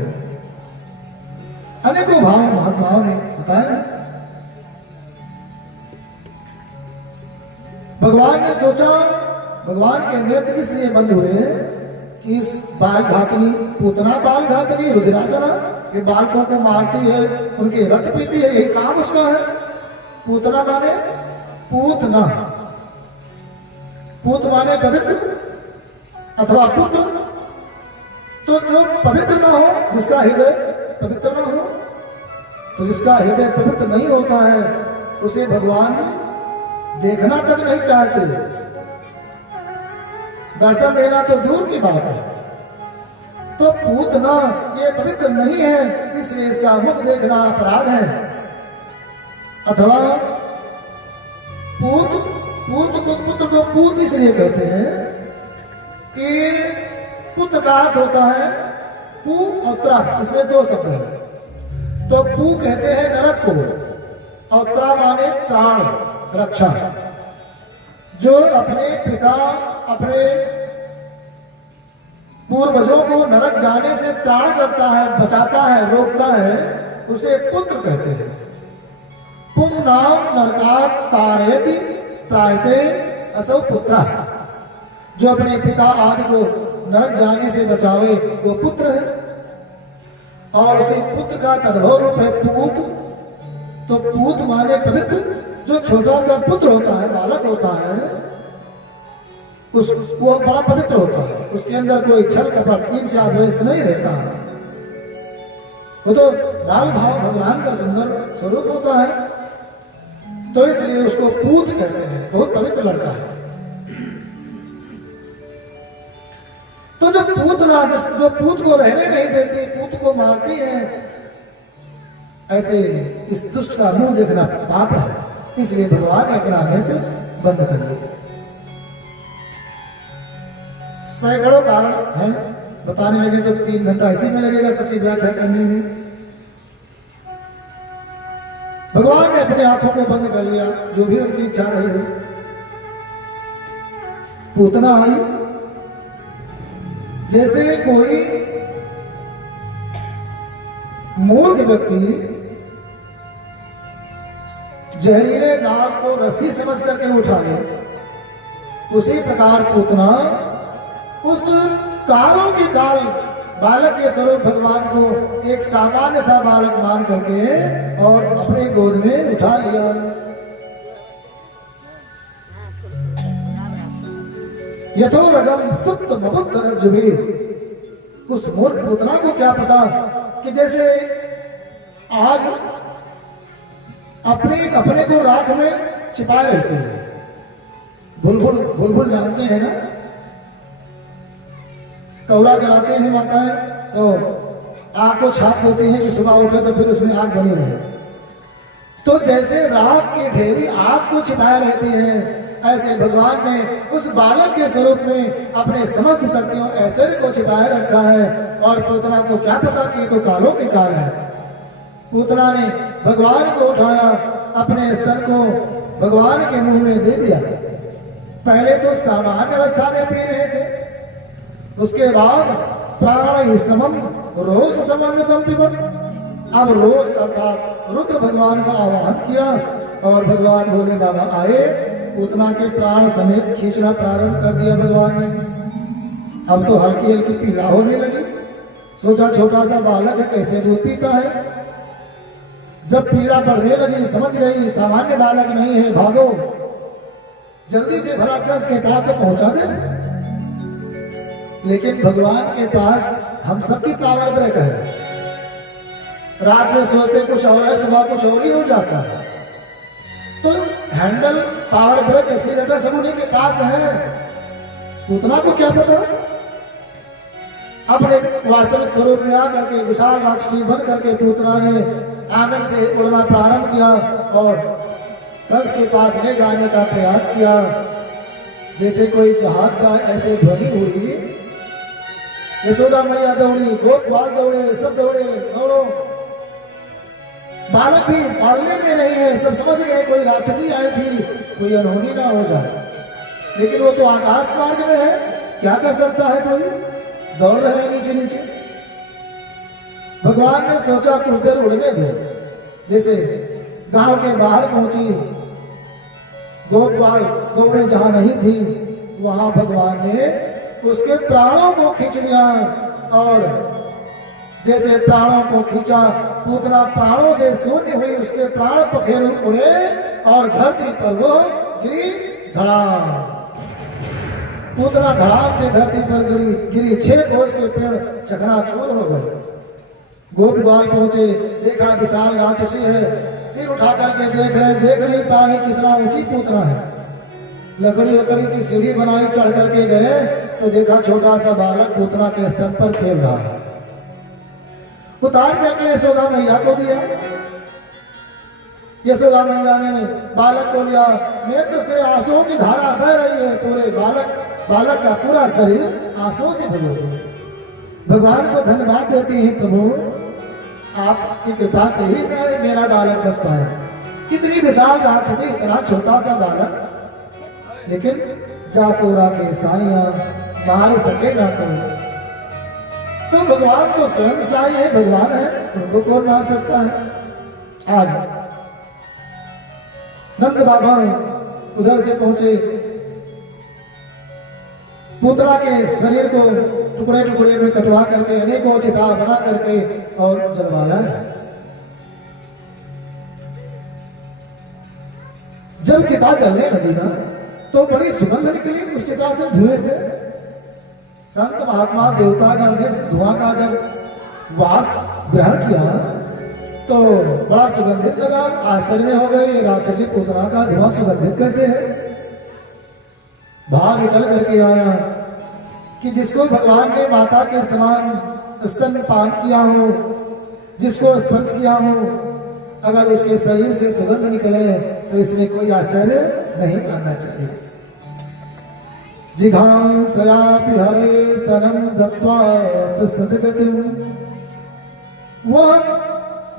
अनेकों भाव महात्माओं ने बताया। भगवान ने सोचा, भगवान के नेत्र इसलिए बंद हुए कि इस बाल घातनी पूतना बाल घातनी रुद्रासना के बालकों को मारती है, उनके रक्त पीती है, यही काम उसका है। पूतना माने पूतना, पूत माने पवित्र अथवा पुत्र। तो जो पवित्र ना हो, जिसका हृदय पवित्र ना हो, तो जिसका हृदय पवित्र नहीं होता है उसे भगवान देखना तक नहीं चाहते, दर्शन देना तो दूर की बात है। तो पूतना ये पवित्र नहीं है, इसलिए इसका मुख देखना अपराध है। अथवा पूत को पुत्र को पूत इसलिए कहते हैं कि पुत्र का अर्थ होता है पू और त्रा, इसमें दो शब्द है। तो पू कहते हैं नरक को और त्रा माने त्राण रक्षा। जो अपने पिता अपने पूर्वजों को नरक जाने से त्राण करता है, बचाता है, रोकता है, उसे पुत्र कहते हैं। पुम नाम नरकात् तारयति त्रायते असौ पुत्र। जो अपने पिता आदि को नरक जाने से बचावे वो पुत्र है। और उसे पुत्र का तद्भव रूप है पूत। तो पूत माने पवित्र। जो छोटा सा पुत्र होता है, बालक होता है, वो बड़ा पवित्र होता है। उसके अंदर कोई छल कपट ईर्ष्या द्वेष नहीं रहता है। वो तो बाल भाव भगवान का सुंदर स्वरूप होता है। तो इसलिए उसको पूत कहते हैं, बहुत पवित्र लड़का है। तो जो पूतना, जो पूत को रहने नहीं देती, पूत को मारती है, ऐसे इस दुष्ट का मुंह देखना पाप है। इसलिए भगवान ने अपना नेत्र बंद कर लिया। सैकड़ों कारण हैं, बताने लगे तो 3 घंटा इसी में लगेगा सबकी व्याख्या करने में। भगवान ने अपने आंखों को बंद कर लिया, जो भी उनकी इच्छा रही हो। पूतना आई, जैसे कोई मूर्ख व्यक्ति जहरीले नाग को रस्सी समझ करके उठा ले, उसी प्रकार पूतना उस कालों की काल बालक के स्वरूप भगवान को एक सामान्य सा बालक मान करके और अपनी गोद में उठा लिया। यथोरगम सुप्त मबुद्ध रज्जुभि। उस मूर्ख पूतना को क्या पता कि जैसे आग अपने को राख में छिपाए रहती है। बुलबुल जानते हैं ना, कौरा जलाते हैं माताएं तो आग को छाप देती हैं कि सुबह उठे तो फिर उसमें आग बनी रहे। तो जैसे राख की ढेरी आग को छिपाए रहती है, ऐसे भगवान ने उस बालक के स्वरूप में अपने समस्त शक्तियों ऐश्वर्य को छिपाए रखा है। और पूतना को क्या पता कि तो कालों के काल है। पूतना ने भगवान को उठाया, अपने स्तन को भगवान के मुंह में दे दिया। पहले तो सामान्य अवस्था में पी रहे थे, उसके बाद प्राण ही समम रोष समन्वितम पिबत। अब रोष अर्थात रुद्र भगवान का आह्वान किया और भगवान बोले बाबा आए। पूतना के प्राण समेत खींचना प्रारंभ कर दिया भगवान ने। अब तो हल्की हल्की पीड़ा होने लगी। सोचा छोटा सा बालक है, कैसे दूध पीता है। जब पीड़ा बढ़ने लगी समझ गई सामान्य बालक नहीं है, भागो जल्दी से भला कस के पास तो पहुंचा दे। लेकिन भगवान के पास हम सबकी पावर ब्रेक है। रात में सोचते कुछ और है, सुबह कुछ और ही हो जाता है। तो हैंडल, पावर ब्रेक, एक्सीलेटर सब उन्हीं के पास है। पूतना को क्या पता। अपने वास्तविक स्वरूप में आकर के विशाल राक्षसी बन करके पूतना ने आंगन से उड़ना प्रारंभ किया और कंस के पास ले जाने का प्रयास किया। जैसे कोई जहाज जाए ऐसे ध्वनि हुई। यशोदा मैया दौड़ी, गोपाल दौड़े, सब दौड़े, दौड़ो। बालक भी पालने में नहीं है, सब समझ गए कोई राक्षसी आई थी, कोई अनहोनी ना हो जाए। लेकिन वो तो आकाश मार्ग में है, क्या कर सकता है कोई। दौड़ रहे हैं नीचे नीचे। भगवान ने सोचा कुछ देर उड़ने दो। जैसे गांव के बाहर पहुंची, गोपाल गौएं जहां नहीं थी, वहां भगवान ने उसके प्राणों को खींच लिया। और जैसे प्राणों को खींचा, पूतना प्राणों से शून्य हुई, उसके प्राण पखेरु उड़े और धरती पर वो गिरी धड़ाम। पूतना धड़ाम से धरती पर गिरी 6 कोस के पेड़ चकनाचूर हो गए। गोप ग्वाल पहुंचे, देखा विशाल राक्षसी है, सिर उठा करके देख नहीं पा रहे कितना ऊंची पूतना है। लकड़ी की सीढ़ी बनाई, चढ़ करके गए तो देखा छोटा सा बालक पूतना के स्तन पर खेल रहा है। उतार करके यशोदा मैया को दिया। यशोदा मैया ने बालक को लिया। नेत्र से आंसुओं की धारा बह रही है, पूरे बालक का पूरा शरीर आंसुओं से भर गया। भगवान को धन्यवाद देती है, प्रभु आपकी कृपा से ही मेरा बालक बच पाया। कितनी विशाल राक्षसी, इतना छोटा सा बालक, लेकिन जाकोरा के साइया मार सके ना कोई। तो भगवान तो स्वयं साई है, भगवान है, उनको कौन मार सकता है। आज नंद बाबा उधर से पहुंचे, पूतना के शरीर को टुकड़े टुकड़े में कटवा करके अनेकों चिता बना करके और जलवाया है। जब चिता जलने लगी ना तो बड़ी सुगंध निकली उस चिता से, धुएं से। संत महात्मा देवतागण ने धुआं का जब वास ग्रहण किया तो बड़ा सुगंधित लगा। आश्चर्य में हो गए, राक्षसी पूतना का धुआं सुगंधित कैसे है। बाहर निकल करके आया कि जिसको भगवान ने माता के समान स्तन पान किया हो, जिसको स्पर्श किया हो, अगर उसके शरीर से सुगंध निकले तो इसमें कोई आश्चर्य नहीं आना चाहिए। जिघांसयापि हरे स्तनम दत्वा सदगतिम। वह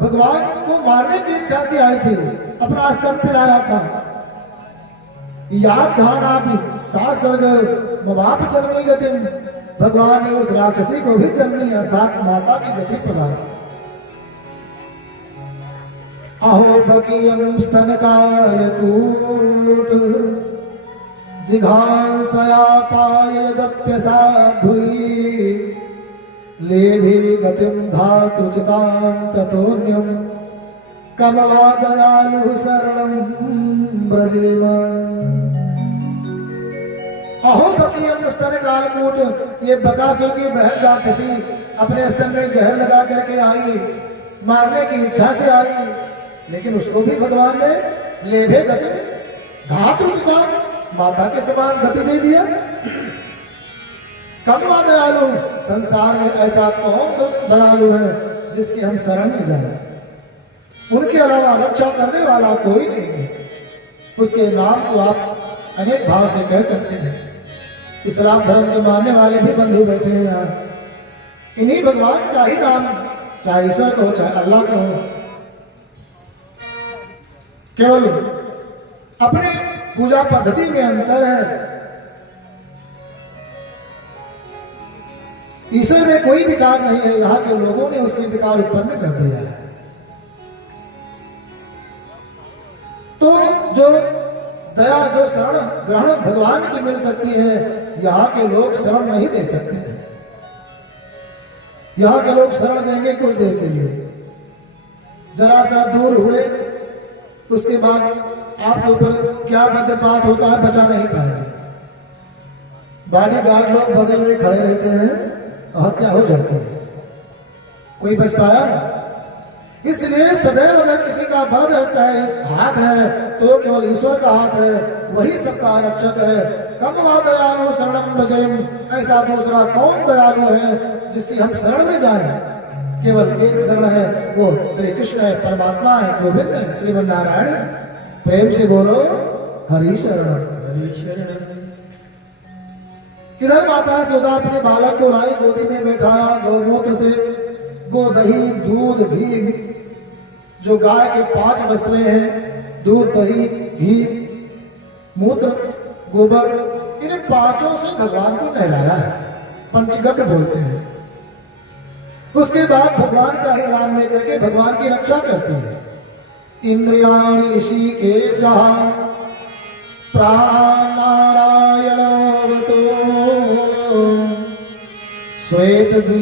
भगवान को मारने की इच्छा से आई थी, अपना स्तन पिलाया था। याद धारा भी सासर्ग मवाप जन्मी गतिम। भगवान ने उस राक्षसी को भी जन्मी अर्थात माता की गति प्रदान। अहो बकीयम स्तन कालकूट जिघांसया पायदप्यसाधुई। लेभि गतिम धातुचितां ततोन्यम कम वा दयालु शरणं ब्रजेम। अहो बकीयम स्तन कालकूट। ये बकासुर की बहन राक्षसी अपने स्तन में जहर लगा करके आई, मारने की इच्छा से आई, लेकिन उसको भी भगवान ने लेभे गति धातुचितां माता के समान गति दे दिया। कमवा दयालु, संसार में ऐसा कौन दयालु है जिसके हम शरण में जाए। उनके अलावा रक्षा करने वाला कोई नहीं है। उसके नाम को आप अनेक भाव से कह सकते हैं। इस्लाम धर्म के मानने वाले भी बंधु बैठे हैं यहाँ। इन्हीं भगवान का ही नाम, चाहे ईश्वर को हो चाहे अल्लाह को हो, केवल अपने पूजा पद्धति में अंतर है। ईश्वर में कोई विकार नहीं है, यहाँ के लोगों ने उसमें विकार उत्पन्न कर दिया है। तो जो दया, जो शरण ग्रहण भगवान की मिल सकती है, यहाँ के लोग शरण नहीं दे सकते हैं। यहाँ के लोग शरण देंगे कुछ देर के लिए, जरा सा दूर हुए, उसके बाद आपके ऊपर क्या वज्रपात होता है बचा नहीं पाएंगे। बॉडी गार्ड लोग बगल में खड़े रहते हैं, हत्या हो जाती है, कोई बच पाया? इसलिए सदैव अगर किसी का वरद हस्त है, हाथ है, तो केवल ईश्वर का हाथ है, वही सबका रक्षक है। कम वा दयालु शरणम भजेम, ऐसा दूसरा कौन दयालु है जिसकी हम शरण में जाएं? केवल एक शरण है, वो श्री कृष्ण है, परमात्मा है, गोविंद है, श्रीमन नारायण। प्रेम से बोलो हरि शरणम। हरि शरणम। किधर माता यशोदा अपने बालक को लाई, गोदी में बैठाया, गौमूत्र से, गो दही दूध घी, जो गाय के 5 वस्त्रें हैं, दूध दही घी मूत्र गोबर, इन 5 से भगवान को नहलाया है, पंचगव्य बोलते हैं। उसके बाद भगवान का ही नाम लेकर के भगवान की रक्षा करते हैं। इंद्रियाणि ऋषिकेशः प्राणानारायणोऽवतु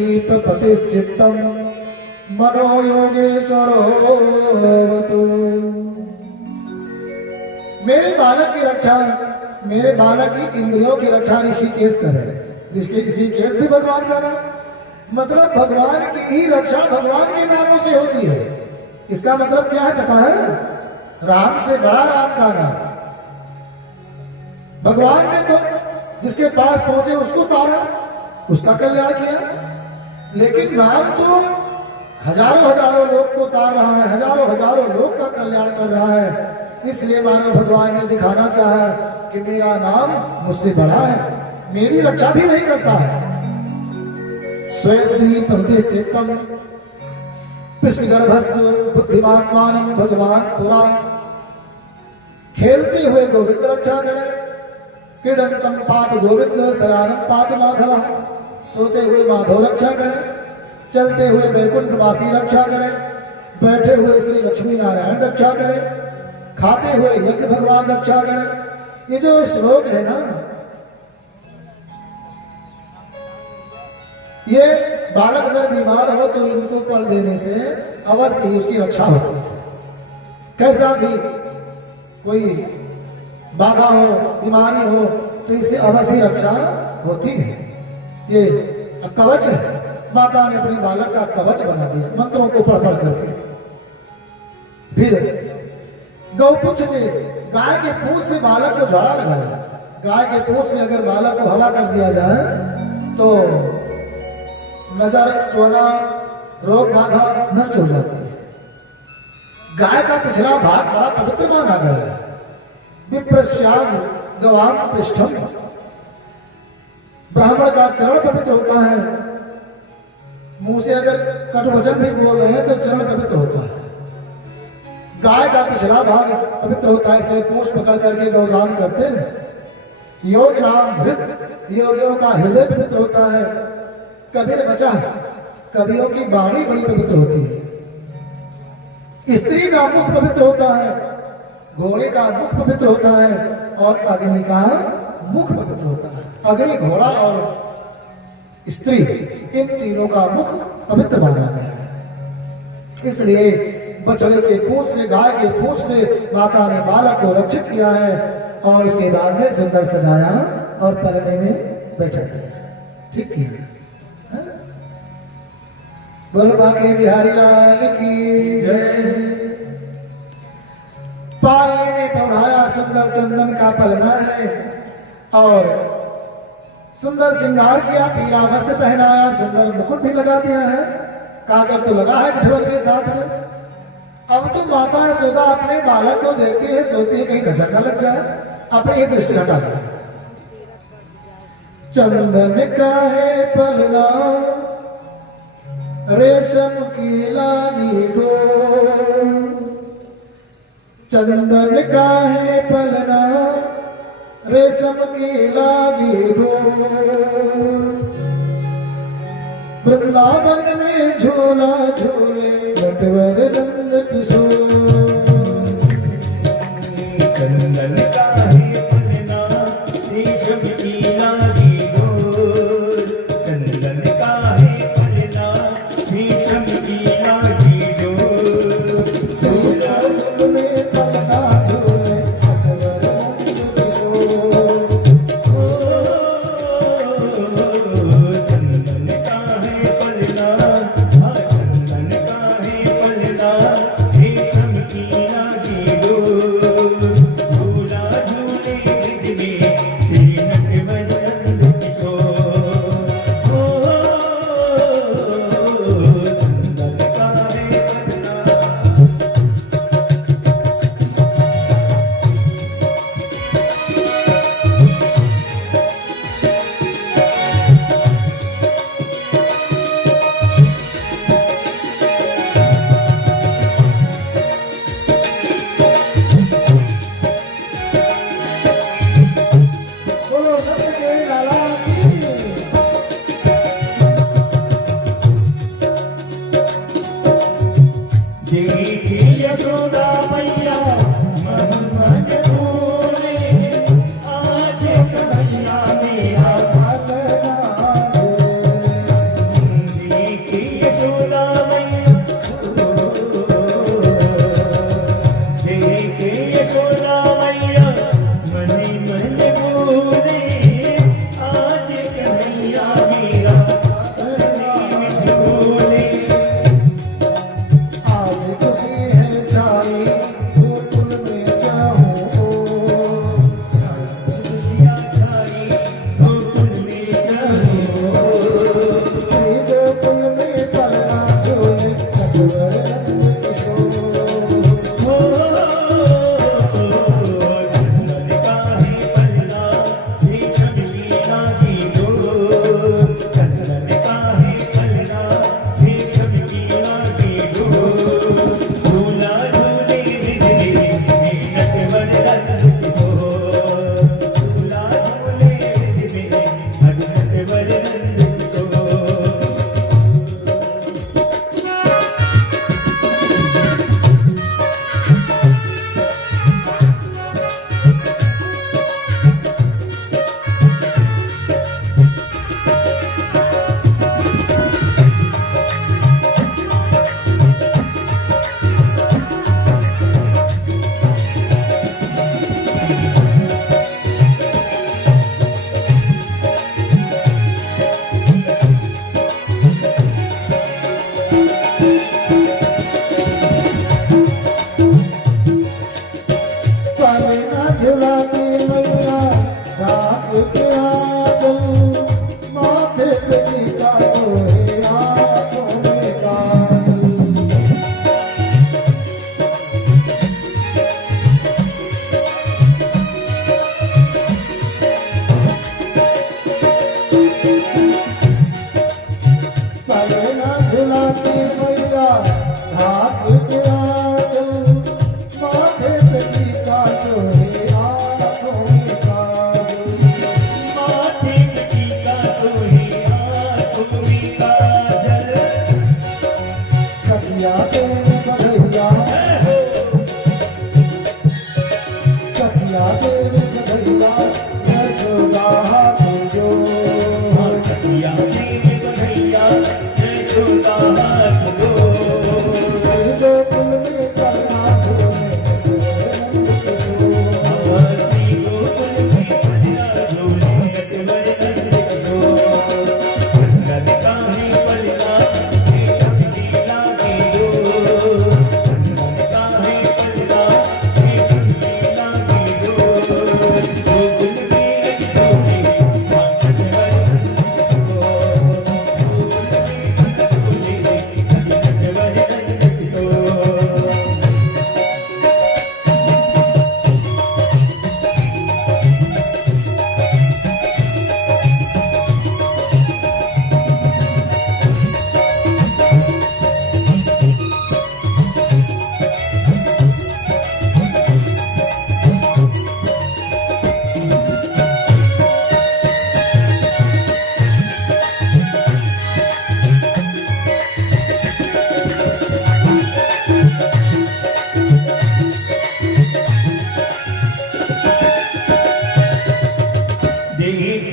श्वेतदीपपतिश्चित्तं मनो योगेश्वरोऽवतु। मेरे बालक की रक्षा, मेरे बालक की इंद्रियों की रक्षा ऋषिकेश करे। ऋषिकेश भी भगवान का नाम, मतलब भगवान की ही रक्षा भगवान के नामों से होती है। इसका मतलब क्या है पता है? राम से बड़ा राम का नाम। भगवान ने तो जिसके पास पहुंचे उसको तारा, उसका कल्याण किया, लेकिन राम तो हजारों हजारों लोग को तार रहा है, हजारों हजारों लोग का कल्याण कर रहा है। इसलिए मानो भगवान ने दिखाना चाहा कि मेरा नाम मुझसे बड़ा है, मेरी रक्षा भी वही करता है। श्वेतदीपहृदिस्थितम् कृष्णगर्भस्थो बुद्धिमात्मानं भगवान पुरा। खेलते हुए गोविंद रक्षा करें, क्रीडंतं पात गोविंद शयानं पात माधव। सोते हुए माधव रक्षा करें, चलते हुए वैकुंठवासी रक्षा करें, बैठे हुए श्री लक्ष्मी नारायण रक्षा करें, खाते हुए यज्ञ भगवान रक्षा करें। ये जो श्लोक है ना, ये बालक अगर बीमार हो तो इनको पढ़ देने से अवश्य ही उसकी रक्षा होती है। कैसा भी कोई बाधा हो, बीमारी हो, तो इससे अवश्य रक्षा होती है। ये कवच है, माता ने अपने बालक का कवच बना दिया मंत्रों को पढ़ पढ़ करके। फिर गौपुच्छ से, गाय के पूंछ से बालक को झाड़ा लगाया। गाय के पूंछ से अगर बालक को हवा कर दिया जाए तो नजर, टोना, रोग बाधा नष्ट हो जाती है। गाय का पिछला भाग बड़ा पवित्र माना गया है। विप्रश्याम गवाम पृष्ठम, ब्राह्मण का चरण पवित्र होता है। मुंह से अगर कटुवचन भी बोल रहे हैं तो चरण पवित्र होता है। गाय का पिछला भाग पवित्र होता है, इसलिए पूंछ पकड़ करके गौदान करते हैं। योग नाम हृदय, योगियों का हृदय पवित्र होता है। कबीर बचा, कवियों की वाणी बड़ी पवित्र होती है। स्त्री का मुख पवित्र होता है, घोड़े का मुख पवित्र होता है, और अग्नि का मुख पवित्र होता है। अग्नि, घोड़ा और स्त्री, इन तीनों का मुख पवित्र माना गया है। इसलिए बछड़े के पूंछ से, गाय के पूंछ से माता ने बालक को रक्षित किया है, और उसके बाद में सुंदर सजाया और पलने में बैठा दिया। ठीक किया। बोलो बाके बिहारी लाल की जय। पालने में पौधाया सुंदर चंदन का पलना है, और सुंदर श्रृंगार किया, पीला वस्त्र पहनाया, सुंदर मुकुट भी लगा दिया है। काजल तो लगा है बिठवन के साथ में, अब तो माता यशोदा अपने बालक को देखती है, सोचती है कहीं नजर न लग जाए, अपनी ही दृष्टि हटा दी। चंदन का है पलना रेशम की लागी डोर, चंदन का है पलना रेशम की लागी डोर, वृंदावन में झूला झूले नटवर नंद किशोर। चंदन का है पलना रेशम की लागी डोर, चंदन का है पलना रेशम की लागी डोर। झूला में पलना झूले नटवर नंद किशोर। चंदन का है पलना, चंदन का है पलना रेशम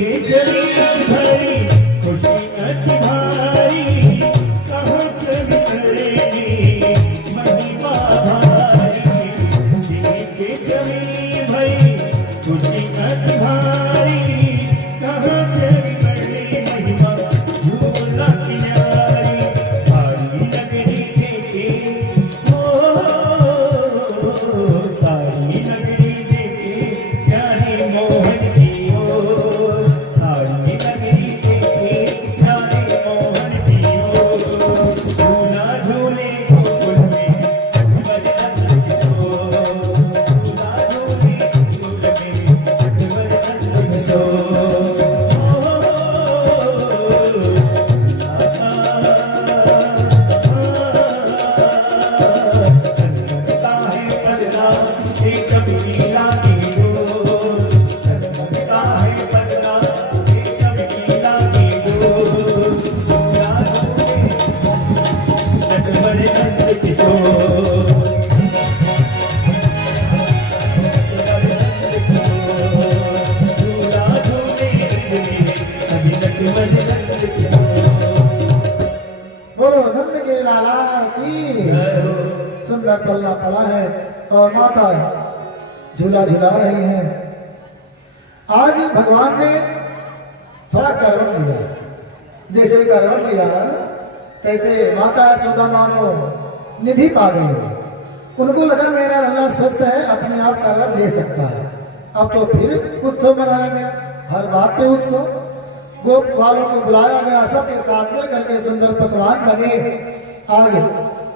के चली भरी खुशी अति भारी कहाँ चल करेगी महिमा भारी के चली भरी खुशी अति भारी कहाँ चल करेगी महिमा झूला किनारी सारी नगरी देखे हो सारी नगरी देखे प्यारे मोहन की ओर सारी नगरी देखे प्यारे मोहन की ओर झूला झूले गोकुल में अकबर नंद किशोर झूला झूले गोकुल में अकबर नंद किशोर चलता है बदला एक कबीला की डोर चलता है बदला एक कबीला की डोर झूला झूले अकबर नंद किशोर झूला झूले अकबर नंद किशोर बोलो नंद के लाला की। सुंदर पल्ला पड़ा है और माता झूला झुला रही हैं। आज भगवान ने थोड़ा करवट लिया, जैसे करवट लिया तैसे माता यशोदा मानो निधि पा गई। उनको लगा मेरा लल्ला स्वस्थ है, अपने आप करवट ले सकता है। अब तो फिर उत्सव मनाया गया, हर बात पे उत्सव। गोप वालों को बुलाया गया, सबके साथ मिल करके सुंदर पकवान बने। आज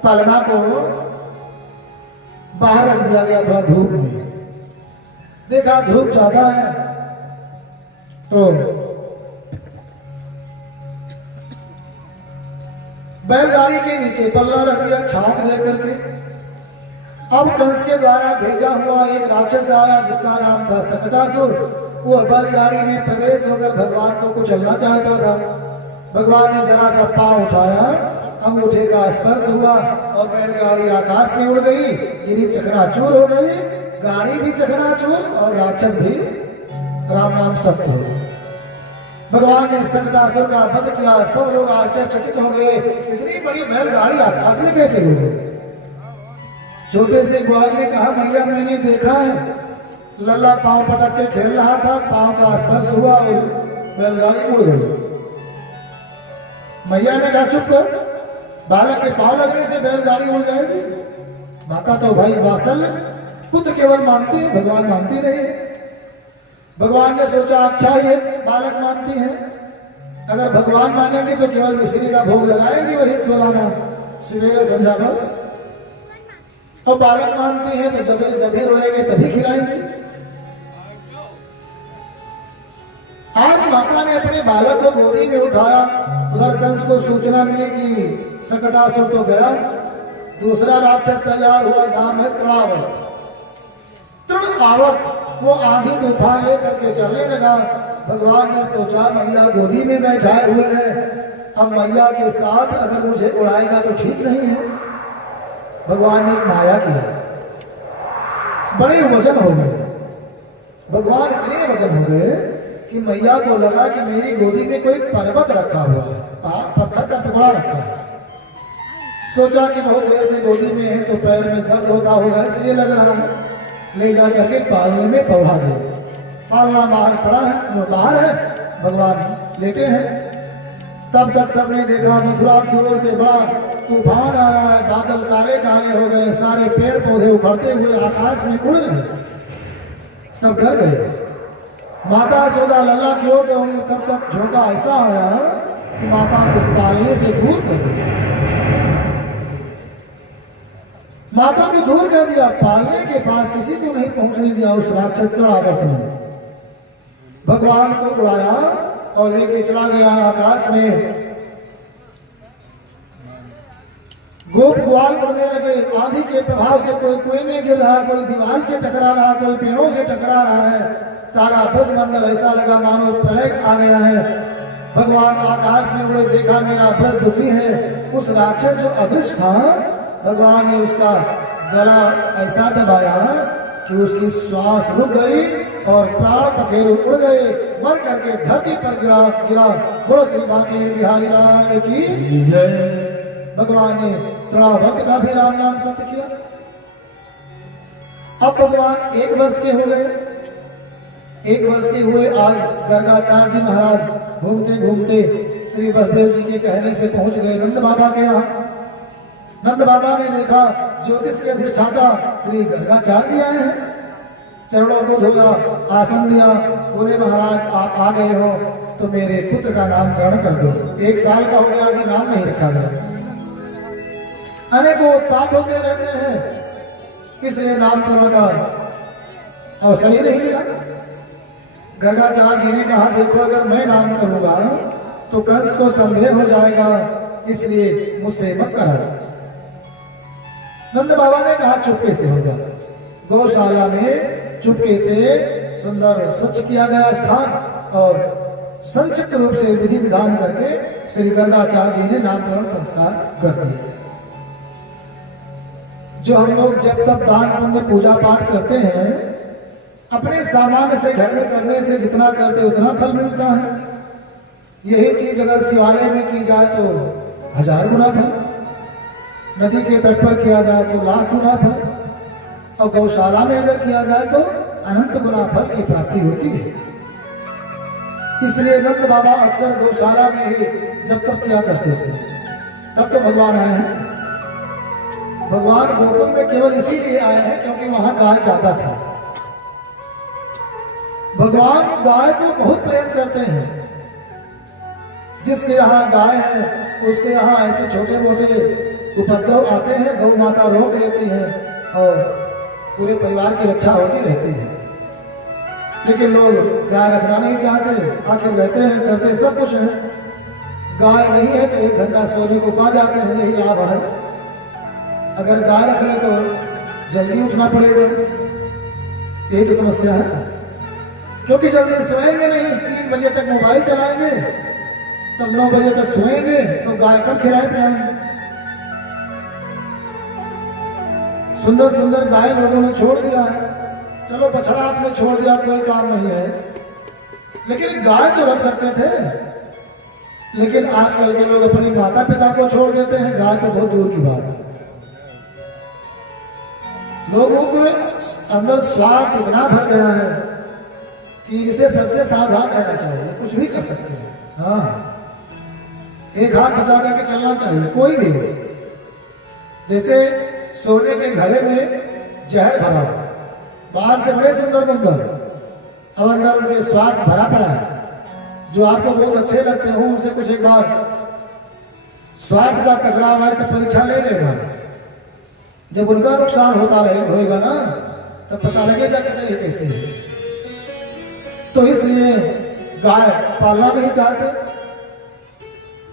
पलना को बाहर रख दिया गया था धूप में। देखा धूप ज्यादा है तो बैलगाड़ी के नीचे पल्ला रख दिया छाप दे करके। अब कंस के द्वारा भेजा हुआ एक राक्षस आया जिसका नाम था सकटासुर। वो बैलगाड़ी में प्रवेश होकर भगवान को कुचलना चाहता था। भगवान ने जरा सा पांव उठाया, अंगूठे का स्पर्श हुआ और बैलगाड़ी आकाश में उड़ गई। गिरी चकनाचूर हो गई, गाड़ी भी चकनाचूर और राक्षस भी राम नाम सत्य हो गए। भगवान ने सकटासुर का वध किया। सब लोग आश्चर्यचकित हो गए, इतनी बड़ी बैलगाड़ी आकाश में कैसे उड़ गई। छोटे से ग्वाल ने कहा, मैया मैंने देखा है, लल्ला पांव पटक के खेल रहा था, पांव का स्पर्श हुआ और बैलगाड़ी उड़ गई। मैया ने कहा चुप कर, बालक के पांव लगने से बैलगाड़ी उड़ जाएगी। माता तो भाई वात्सल्य, पुत्र केवल मानती है, भगवान मानती नहीं है। भगवान ने सोचा अच्छा ये बालक मानती है, अगर भगवान मानेंगे तो केवल मिश्री का भोग लगाएंगे वही रोजाना सवेरे संध्या बस। और बालक मानते हैं तो जब ही रोएंगे तभी खिलाएंगे। आज माता ने अपने बालक को गोदी में उठाया। उधर कंस को सूचना मिली कि सकटासुर तो गया, दूसरा राक्षस तैयार हुआ, नाम है तृणावर्त। तृणावर्त वो आंधी तूफान लेकर के चलने लगा। भगवान ने सोचा मैया गोदी में बैठाए हुए हैं, अब मैया के साथ अगर मुझे उड़ाएगा तो ठीक नहीं है। भगवान ने एक माया किया, बड़े वजन हो गए। भगवान इतने वजन हो गए कि मैया को लगा कि मेरी गोदी में कोई पर्वत रखा हुआ है, पत्थर का टुकड़ा रखा है। सोचा कि बहुत देर से गोदी में है तो पैर में दर्द होता होगा इसलिए लग रहा है, ले जा करके पालने में पौधा दे। पालना बाहर पड़ा है, बाहर है, भगवान लेटे हैं। तब तक सबने देखा मथुरा की ओर से बड़ा तूफान आ रहा है, बादल काले काले हो गए, सारे पेड़ पौधे उखड़ते हुए आकाश में उड़ रहे, सब डर गए। माता यशोदा लल्ला की ओर दौड़ी, तब तक झोंका ऐसा आया कि माता को पालने से दूर कर दिया। माता को दूर कर दिया, पालने के पास किसी को नहीं पहुंचने दिया। उस राक्षस तृणावर्त ने भगवान को उड़ाया और लेके चला गया आकाश में। गोप ग्वाल उड़ने लगे, आंधी के प्रभाव से कोई कुएं में गिर रहा, कोई दीवार से टकरा रहा, कोई पेड़ों से टकरा रहा है। सारा ब्रजमंडल ऐसा लगा मानो प्रलय आ गया है। भगवान आकाश में उड़े, देखा मेरा ब्रज दुखी है। उस राक्षस जो अदृश्य था, भगवान ने उसका गला ऐसा दबाया कि उसकी श्वास रुक गई और प्राण पखेरु उड़ गए, मर करके धरती पर गिरा। बोलो श्री बांके बिहारी लाल की जय। भगवान ने तृणावर्त का भी राम नाम सत्य किया। अब भगवान 1 वर्ष के हो गए। 1 वर्ष के हुए। आज गर्गाचार्य जी महाराज घूमते घूमते श्री वसुदेव जी के कहने से पहुंच गए नंद बाबा के यहाँ। नंद बाबा ने देखा ज्योतिष के अधिष्ठाता श्री गर्गाचार्य जी आए हैं। चरणों को धोया, आसन दिया, बोले महाराज आप आ गए हो तो मेरे पुत्र का नाम ग्रहण कर दो। 1 साल का हो गया, अभी नाम नहीं रखा गया। अनेकों उत्पाद होते रहते हैं, इसलिए नामकरण का अवसर ही नहीं मिला। गर्गाचार्य जी ने कहा देखो अगर मैं नाम करूंगा तो कंस को संदेह हो जाएगा, इसलिए मुझसे मत कराओ। नंद बाबा ने कहा चुपके से होगा। गौशाला में चुपके से सुंदर स्वच्छ किया गया स्थान और संक्षिप्त रूप से विधि विधान करके श्री गर्गाचार्य जी ने नामकरण संस्कार कर दिया। जो हम लोग जब तक दान पुण्य पूजा पाठ करते हैं, अपने सामान्य से घर में करने से जितना करते उतना फल मिलता है। यही चीज अगर शिवालय में की जाए तो 1000 गुना फल, नदी के तट पर किया जाए तो 1,00,000 गुना फल, और गौशाला में अगर किया जाए तो अनंत गुना फल की प्राप्ति होती है। इसलिए नंद बाबा अक्सर गौशाला में ही जब तक किया करते थे। तब तो भगवान आए हैं। भगवान गोकुल में केवल इसीलिए आए हैं क्योंकि वहां गाय ज्यादा था। भगवान गाय को बहुत प्रेम करते हैं। जिसके यहाँ गाय है उसके यहाँ ऐसे छोटे मोटे उपद्रव आते हैं, गौ माता रोक लेती है और पूरे परिवार की रक्षा होती रहती है। लेकिन लोग गाय रखना नहीं चाहते, आखिर रहते हैं, करते सब कुछ है। गाय नहीं है तो 1 घंटा सोने को पा जाते हैं, यही लाभ है। अगर गाय रख ले तो जल्दी उठना पड़ेगा, यही तो समस्या है। क्योंकि जल्दी सोएंगे नहीं, 3 बजे तक मोबाइल चलाएंगे, तब 9 बजे तक सोएंगे तो गाय कब खिलाए पिलाएंगे। सुंदर सुंदर गाय लोगों ने छोड़ दिया है। चलो बछड़ा आपने छोड़ दिया, कोई काम नहीं है, लेकिन गाय तो रख सकते थे। लेकिन आजकल के लोग अपने माता पिता को छोड़ देते हैं, गाय तो बहुत दूर की बात है। लोगों के अंदर स्वार्थ इतना भर गया है कि इसे सबसे सावधान रहना चाहिए। कुछ भी कर सकते हैं, हाँ, एक हाथ बचा करके चलना चाहिए। कोई भी हो, जैसे सोने के घड़े में जहर भरा हो, बाहर से बड़े सुंदर बंदर, अब अंदर उनके स्वार्थ भरा पड़ा है। जो आपको बहुत अच्छे लगते हो उनसे कुछ एक बार स्वार्थ का टकराव है तो परीक्षा ले लेगा। जब उनका नुकसान होता होएगा ना, तब पता लगेगा कितने कैसे है। तो इसलिए गाय पालना नहीं चाहते।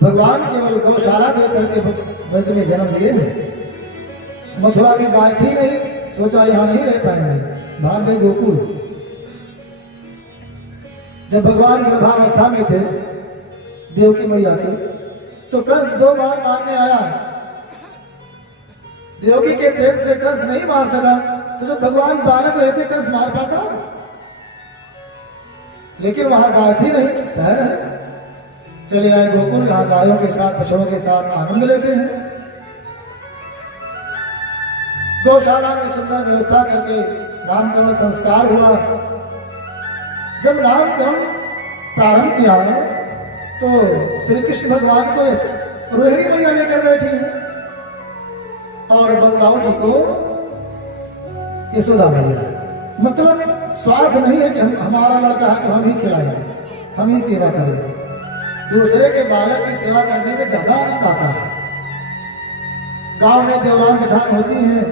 भगवान केवल गौशाला दे करके ब्रज में जन्म लिए हैं। मथुरा में गाय थी नहीं, सोचा यहां नहीं रह पाएंगे, भाग गए गोकुल। जब भगवान गर्भावस्था में थे देवकी मैया के, तो कंस 2 बार मारने आया। देवकी के तेज से कंस नहीं मार सका, तो जब भगवान बालक रहते कंस मार पाता। लेकिन वहां गाय थी नहीं, शहर है। चले आए गोकुल, यहाँ गायों के साथ बछड़ों के साथ आनंद लेते हैं। गौशाला में सुंदर व्यवस्था करके नामकरण संस्कार हुआ। जब नामकरण प्रारंभ किया तो श्री कृष्ण भगवान को रोहिणी मैया लेकर बैठी है और बलदाऊ जी को यशोदा मैया। मतलब स्वार्थ नहीं है कि हमारा लड़का है तो हम ही खिलाएंगे, हम ही सेवा करेंगे। दूसरे के बालक की सेवा करने में ज्यादा आनंद आता है। गांव में देवरान जेठान होती हैं,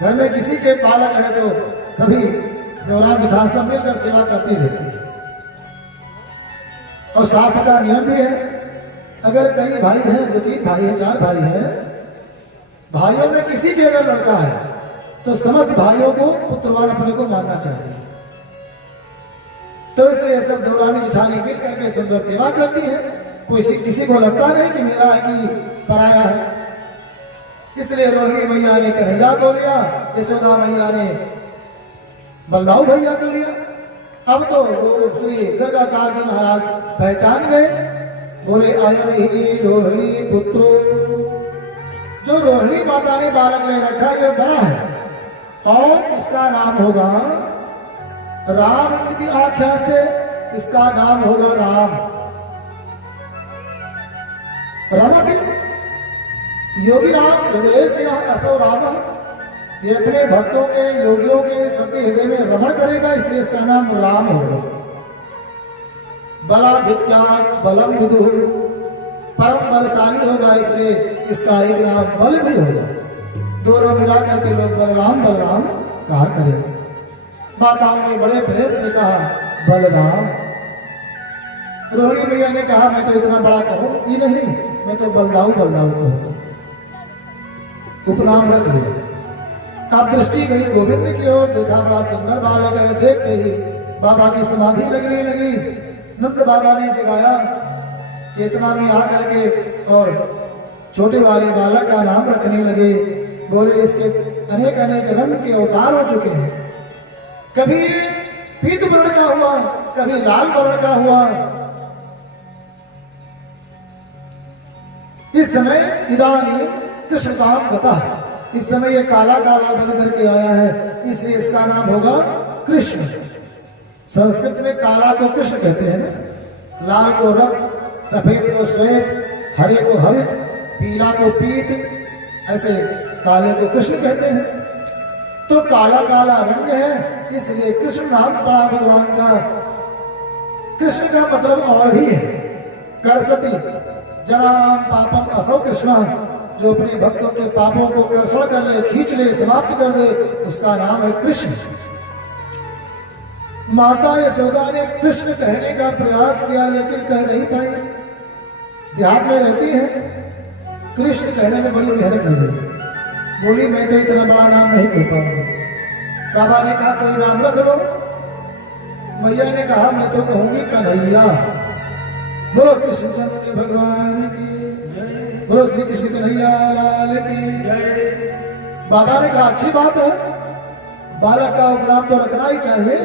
घर में किसी के बालक है तो सभी देवरान जेठान सब मिलकर सेवा करती रहती है। और शास्त्र का नियम भी है, अगर कई भाई हैं, 2-3 भाई हैं, 4 भाई हैं, भाइयों में किसी के अगर लड़का है तो समस्त भाइयों को पुत्रवान अपने को मानना चाहिए। तो इसलिए सब देवरानी जेठानी मिल करके सुंदर सेवा करती है। कोई किसी को लगता नहीं कि मेरा है कि पराया है। इसलिए रोहिणी मैया ने कन्हैया को लिया, यशोदा मैया ने बलदाऊ भैया को लिया। अब तो श्री गर्गाचार्य जी महाराज पहचान गए, बोले अयम ही रोहिणी पुत्रो, जो रोहिणी माता ने बालक ले रखा ये बड़ा है और इसका नाम होगा राम इति आख्यास्ते, इसका नाम होगा राम। रमति योगी राम हृदय असौ राम, ये अपने भक्तों के योगियों के सबके हृदय में रमण करेगा, इसलिए इसका नाम राम होगा। बलाधिक्यात् बलम विदुः, परम बलशाली होगा, इसलिए इसका एक नाम बल भी होगा। दोनों मिलाकर के लोग बलराम बलराम कहा करेंगे। माताओं ने बड़े प्रेम से कहा बलराम। रोहिणी भैया ने कहा मैं तो इतना बड़ा कहूंगी नहीं, मैं तो बलदाऊ बलदाऊ कहूंगी, उपनाम रख लिया। अब दृष्टि गई गोविंद की ओर, देखा बड़ा सुंदर बालक है। देखते ही बाबा की समाधि लगने लगी। नंद बाबा ने जगाया, चेतना में आकर के और छोटे वाले बालक का नाम रखने लगे। बोले इसके अनेक अनेक रंग के अवतार हो चुके हैं, कभी पीत वर्ण का हुआ, कभी लाल वर्ण का हुआ। इस समय इदानी कृष्णकाम गता, इस समय ये काला काला बन करके आया है, इसलिए इसका नाम होगा कृष्ण। संस्कृत में काला को कृष्ण कहते हैं ना, लाल को रक्त, सफेद को श्वेत, हरे को हरित, पीला को पीत, ऐसे काले को कृष्ण कहते हैं। तो काला काला रंग है, इसलिए कृष्ण नाम पड़ा भगवान का। कृष्ण का मतलब और भी है, करसति जनानाम पापम असौ कृष्ण, जो अपने भक्तों के पापों को कर्षण कर ले, खींच ले, समाप्त कर दे, उसका नाम है कृष्ण। माता यशोदा ने कृष्ण कहने का प्रयास किया लेकिन कह नहीं पाई, देहात में रहती है, कृष्ण कहने में बड़ी मेहनत लगी। बोली मैं तो इतना बड़ा नाम नहीं कह पाऊंगी। बाबा ने कहा कोई नाम रख लो। मैया ने कहा मैं तो कहूंगी कन्हैया। बोलो कृष्णचंद्र भगवान की, बोलो श्री कृष्ण कन्हैया लाल की। बाबा ने कहा अच्छी बात है, बालक का उपनाम तो रखना ही चाहिए,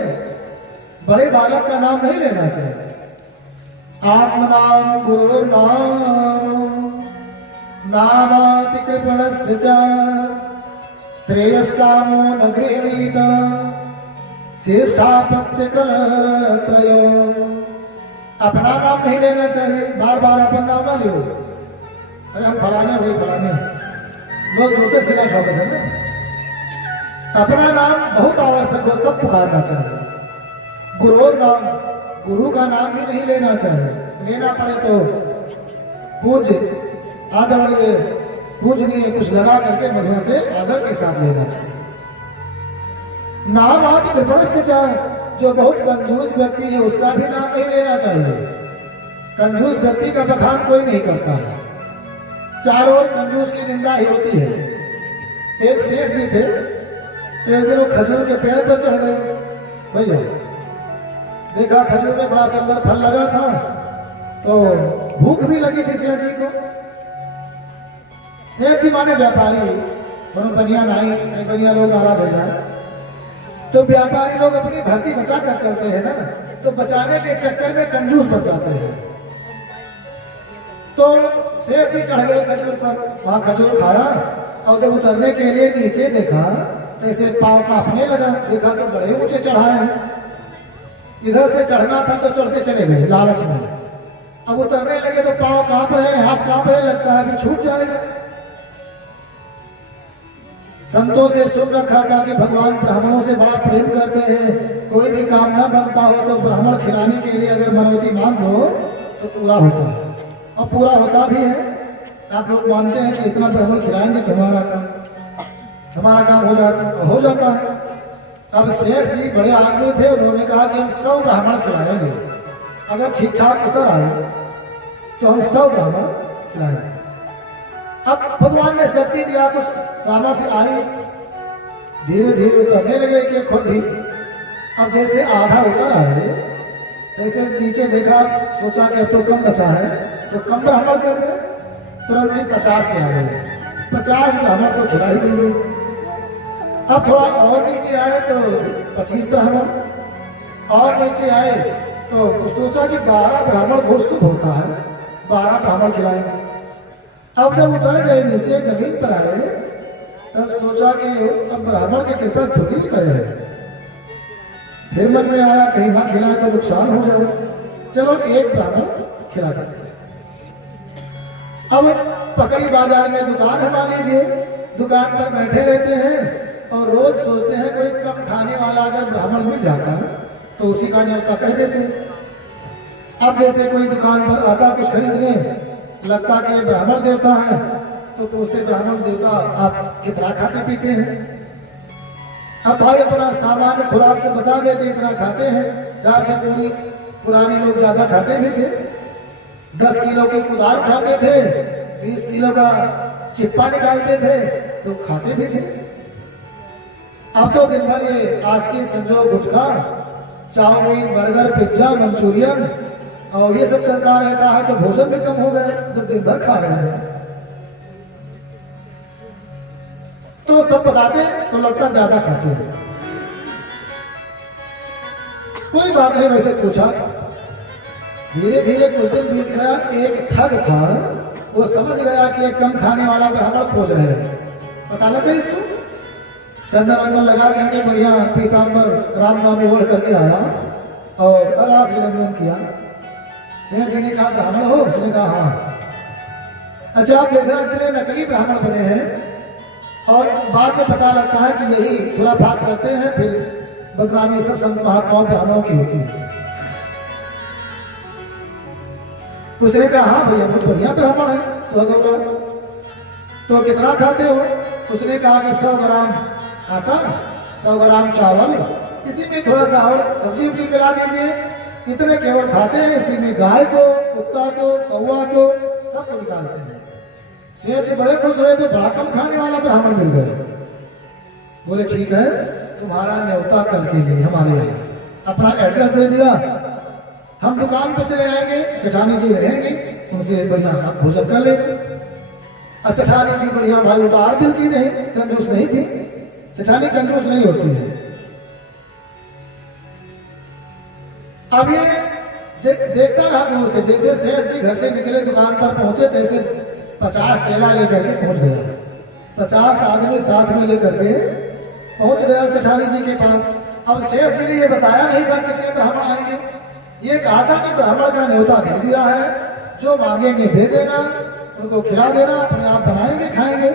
बड़े बालक का नाम नहीं लेना चाहिए। आत्मनाम गुरु नाम नामाति कृपणस्य च श्रेयस्कामो न गृह्णीत चेष्टापत्य कलत्रयो। अपना नाम नहीं लेना चाहिए, बार बार अपन नाम ना लियो। अरे हम फलाने वही फलाने, लोग जूते सिरा ठोक देते ना। अपना नाम बहुत आवश्यक हो तब पुकारना चाहिए। गुरु नाम, गुरु का नाम भी नहीं लेना चाहिए, लेना पड़े तो पूज्य आदरणीय पूजनीय कुछ लगा करके बढ़िया से आदर के साथ लेना चाहिए। नाम आदि कृपण से चाहे, जो बहुत कंजूस व्यक्ति है उसका भी नाम नहीं लेना चाहिए। कंजूस व्यक्ति का बखान कोई नहीं करता है, चारों ओर कंजूस की निंदा ही होती है। एक सेठ जी थे, तो एक दिन वो खजूर के पेड़ पर चढ़ गए। भैया देखा खजूर में बड़ा सुंदर फल लगा था, तो भूख भी लगी थी सेठ जी को। सेठ जी माने व्यापारी, बनो बनिया नहीं बनिया लोग नाराज हो जाए, तो व्यापारी लोग अपनी भर्ती बचा कर चलते हैं ना, तो बचाने के चक्कर में कंजूस बन जाते हैं। तो सेठ जी चढ़ गए खजूर पर, वहां खजूर खाया और जब उतरने के लिए नीचे देखा तो ऐसे पांव कांपने लगा। देखा तो बड़े ऊंचे चढ़ाए हैं, इधर से चढ़ना था तो चढ़ते चले गए लालच में। अब उतरने लगे तो पांव कांप रहे हैं, हाथ कांपने लगता है, अभी छूट जाएगा। संतों से सुन रखा था कि भगवान ब्राह्मणों से बड़ा प्रेम करते हैं, कोई भी काम ना बनता हो तो ब्राह्मण खिलाने के लिए अगर मनोती मान दो तो पूरा होता है, और पूरा होता भी है। आप लोग मानते हैं कि इतना ब्राह्मण खिलाएंगे तो हमारा काम हो जाता है। अब सेठ जी बड़े आदमी थे, उन्होंने कहा कि हम 100 ब्राह्मण खिलाएंगे, अगर ठीक ठाक उतर आए तो हम 100 ब्राह्मण खिलाएंगे। अब भगवान ने शक्ति दिया, कुछ सामर्थ्य आई, धीरे धीरे उतरने लगे कि खुंडी। अब जैसे आधा उतर आए, जैसे नीचे देखा, सोचा कि अब तो कम बचा है तो कम ब्राह्मण कर दे, तुरंत ही 50 पे आ गए। 50 ब्राह्मण तो खिला ही देंगे। अब थोड़ा और नीचे आए तो 25 ब्राह्मण, और नीचे आए तो सोचा कि 12 ब्राह्मण बहुत शुभ होता है, 12 ब्राह्मण खिलाएंगे। अब जब उतर गए नीचे जमीन पर आए तब सोचा कि अब ब्राह्मण के कृपा थोड़ी उतरे है। फिर मन में आया कहीं ना खिलाए तो नुकसान हो जाए, चलो एक ब्राह्मण खिला देते हैं। अब पकड़ी बाजार में दुकान है मान लीजिए, दुकान पर बैठे रहते हैं और रोज सोचते हैं कोई कम खाने वाला अगर ब्राह्मण मिल जाता है तो उसी का न्योता कह देते हैं। अब जैसे कोई दुकान पर आता कुछ खरीदने, लगता कि ये ब्राह्मण देवता है तो पूछते ब्राह्मण देवता आप कितना खाते पीते हैं। अब भाई अपना सामान्य खुराक से बता देते इतना खाते हैं, जार से पूरी, पुराने लोग ज्यादा खाते भी थे, 10 किलो की कुदार उठाते थे, 20 किलो का चिप्पा निकालते थे तो खाते भी थे। अब तो दिन भर ये आसकी संजो गुटखा, चाउमीन, बर्गर, पिज्जा, मंचूरियन और ये सब चलता रहता है तो भोजन भी कम हो गया जब दिन भर खा रहे हैं। तो सब बताते तो लगता ज्यादा खाते हैं। कोई बात नहीं, वैसे पूछा, धीरे धीरे कुछ दिन बीत गया। एक ठग था, वो समझ गया कि एक कम खाने वाला ब्राह्मण खोज रहे हैं। पता लगा इसको, चंदन वंदन लगा करके बढ़िया पीताम्बर राम नामी ओढ़ करके आया और अलाप निरंजन किया। सेठ जी ने कहा ब्राह्मण हो? उसने कहा हाँ। अच्छा, आप देख रहे इतने नकली ब्राह्मण बने हैं और बाद में पता लगता है कि यही खुरापात करते हैं, फिर बदनामी सब संत महात्माओं ब्राह्मणों की होती है। उसने कहा हाँ भैया बहुत बढ़िया ब्राह्मण है, 100 गौरा। तो कितना खाते हो? उसने कहा कि 100 ग्राम आटा, 100 ग्राम चावल, इसी में थोड़ा सा और सब्जी उब्जी मिला दीजिए, इतने केवल खाते हैं। इसी में गाय को, कुत्ता को, कौवा को सबको निकालते हैं। सेठ जी बड़े खुश हुए थे, बड़ा कम खाने वाला ब्राह्मण मिल गए। बोले ठीक है, तुम्हारा न्योता कल के लिए हमारे यहाँ। अपना एड्रेस दे दिया, हम दुकान पर चले आएंगे, सेठानी जी रहेंगे, उनसे बढ़िया आप भोजन कर लेंगे। और सेठानी जी बढ़िया भाई उदार दिल की नहीं, कंजूस नहीं थी। सेठानी कंजूस नहीं होती है। अब ये देखता रहा दूर से, जैसे सेठ जी घर से निकले दुकान पर पहुंचे तैसे 50 चेला लेकर के पहुंच गया। 50 आदमी साथ में लेकर के पहुंच गया सेठानी जी के पास। अब सेठ जी ने ये बताया नहीं था कितने ब्राह्मण आएंगे, ये कहा था कि ब्राह्मण का न्योता दे दिया है, जो मांगेंगे दे देना, उनको खिला देना, अपने आप बनाएंगे खाएंगे।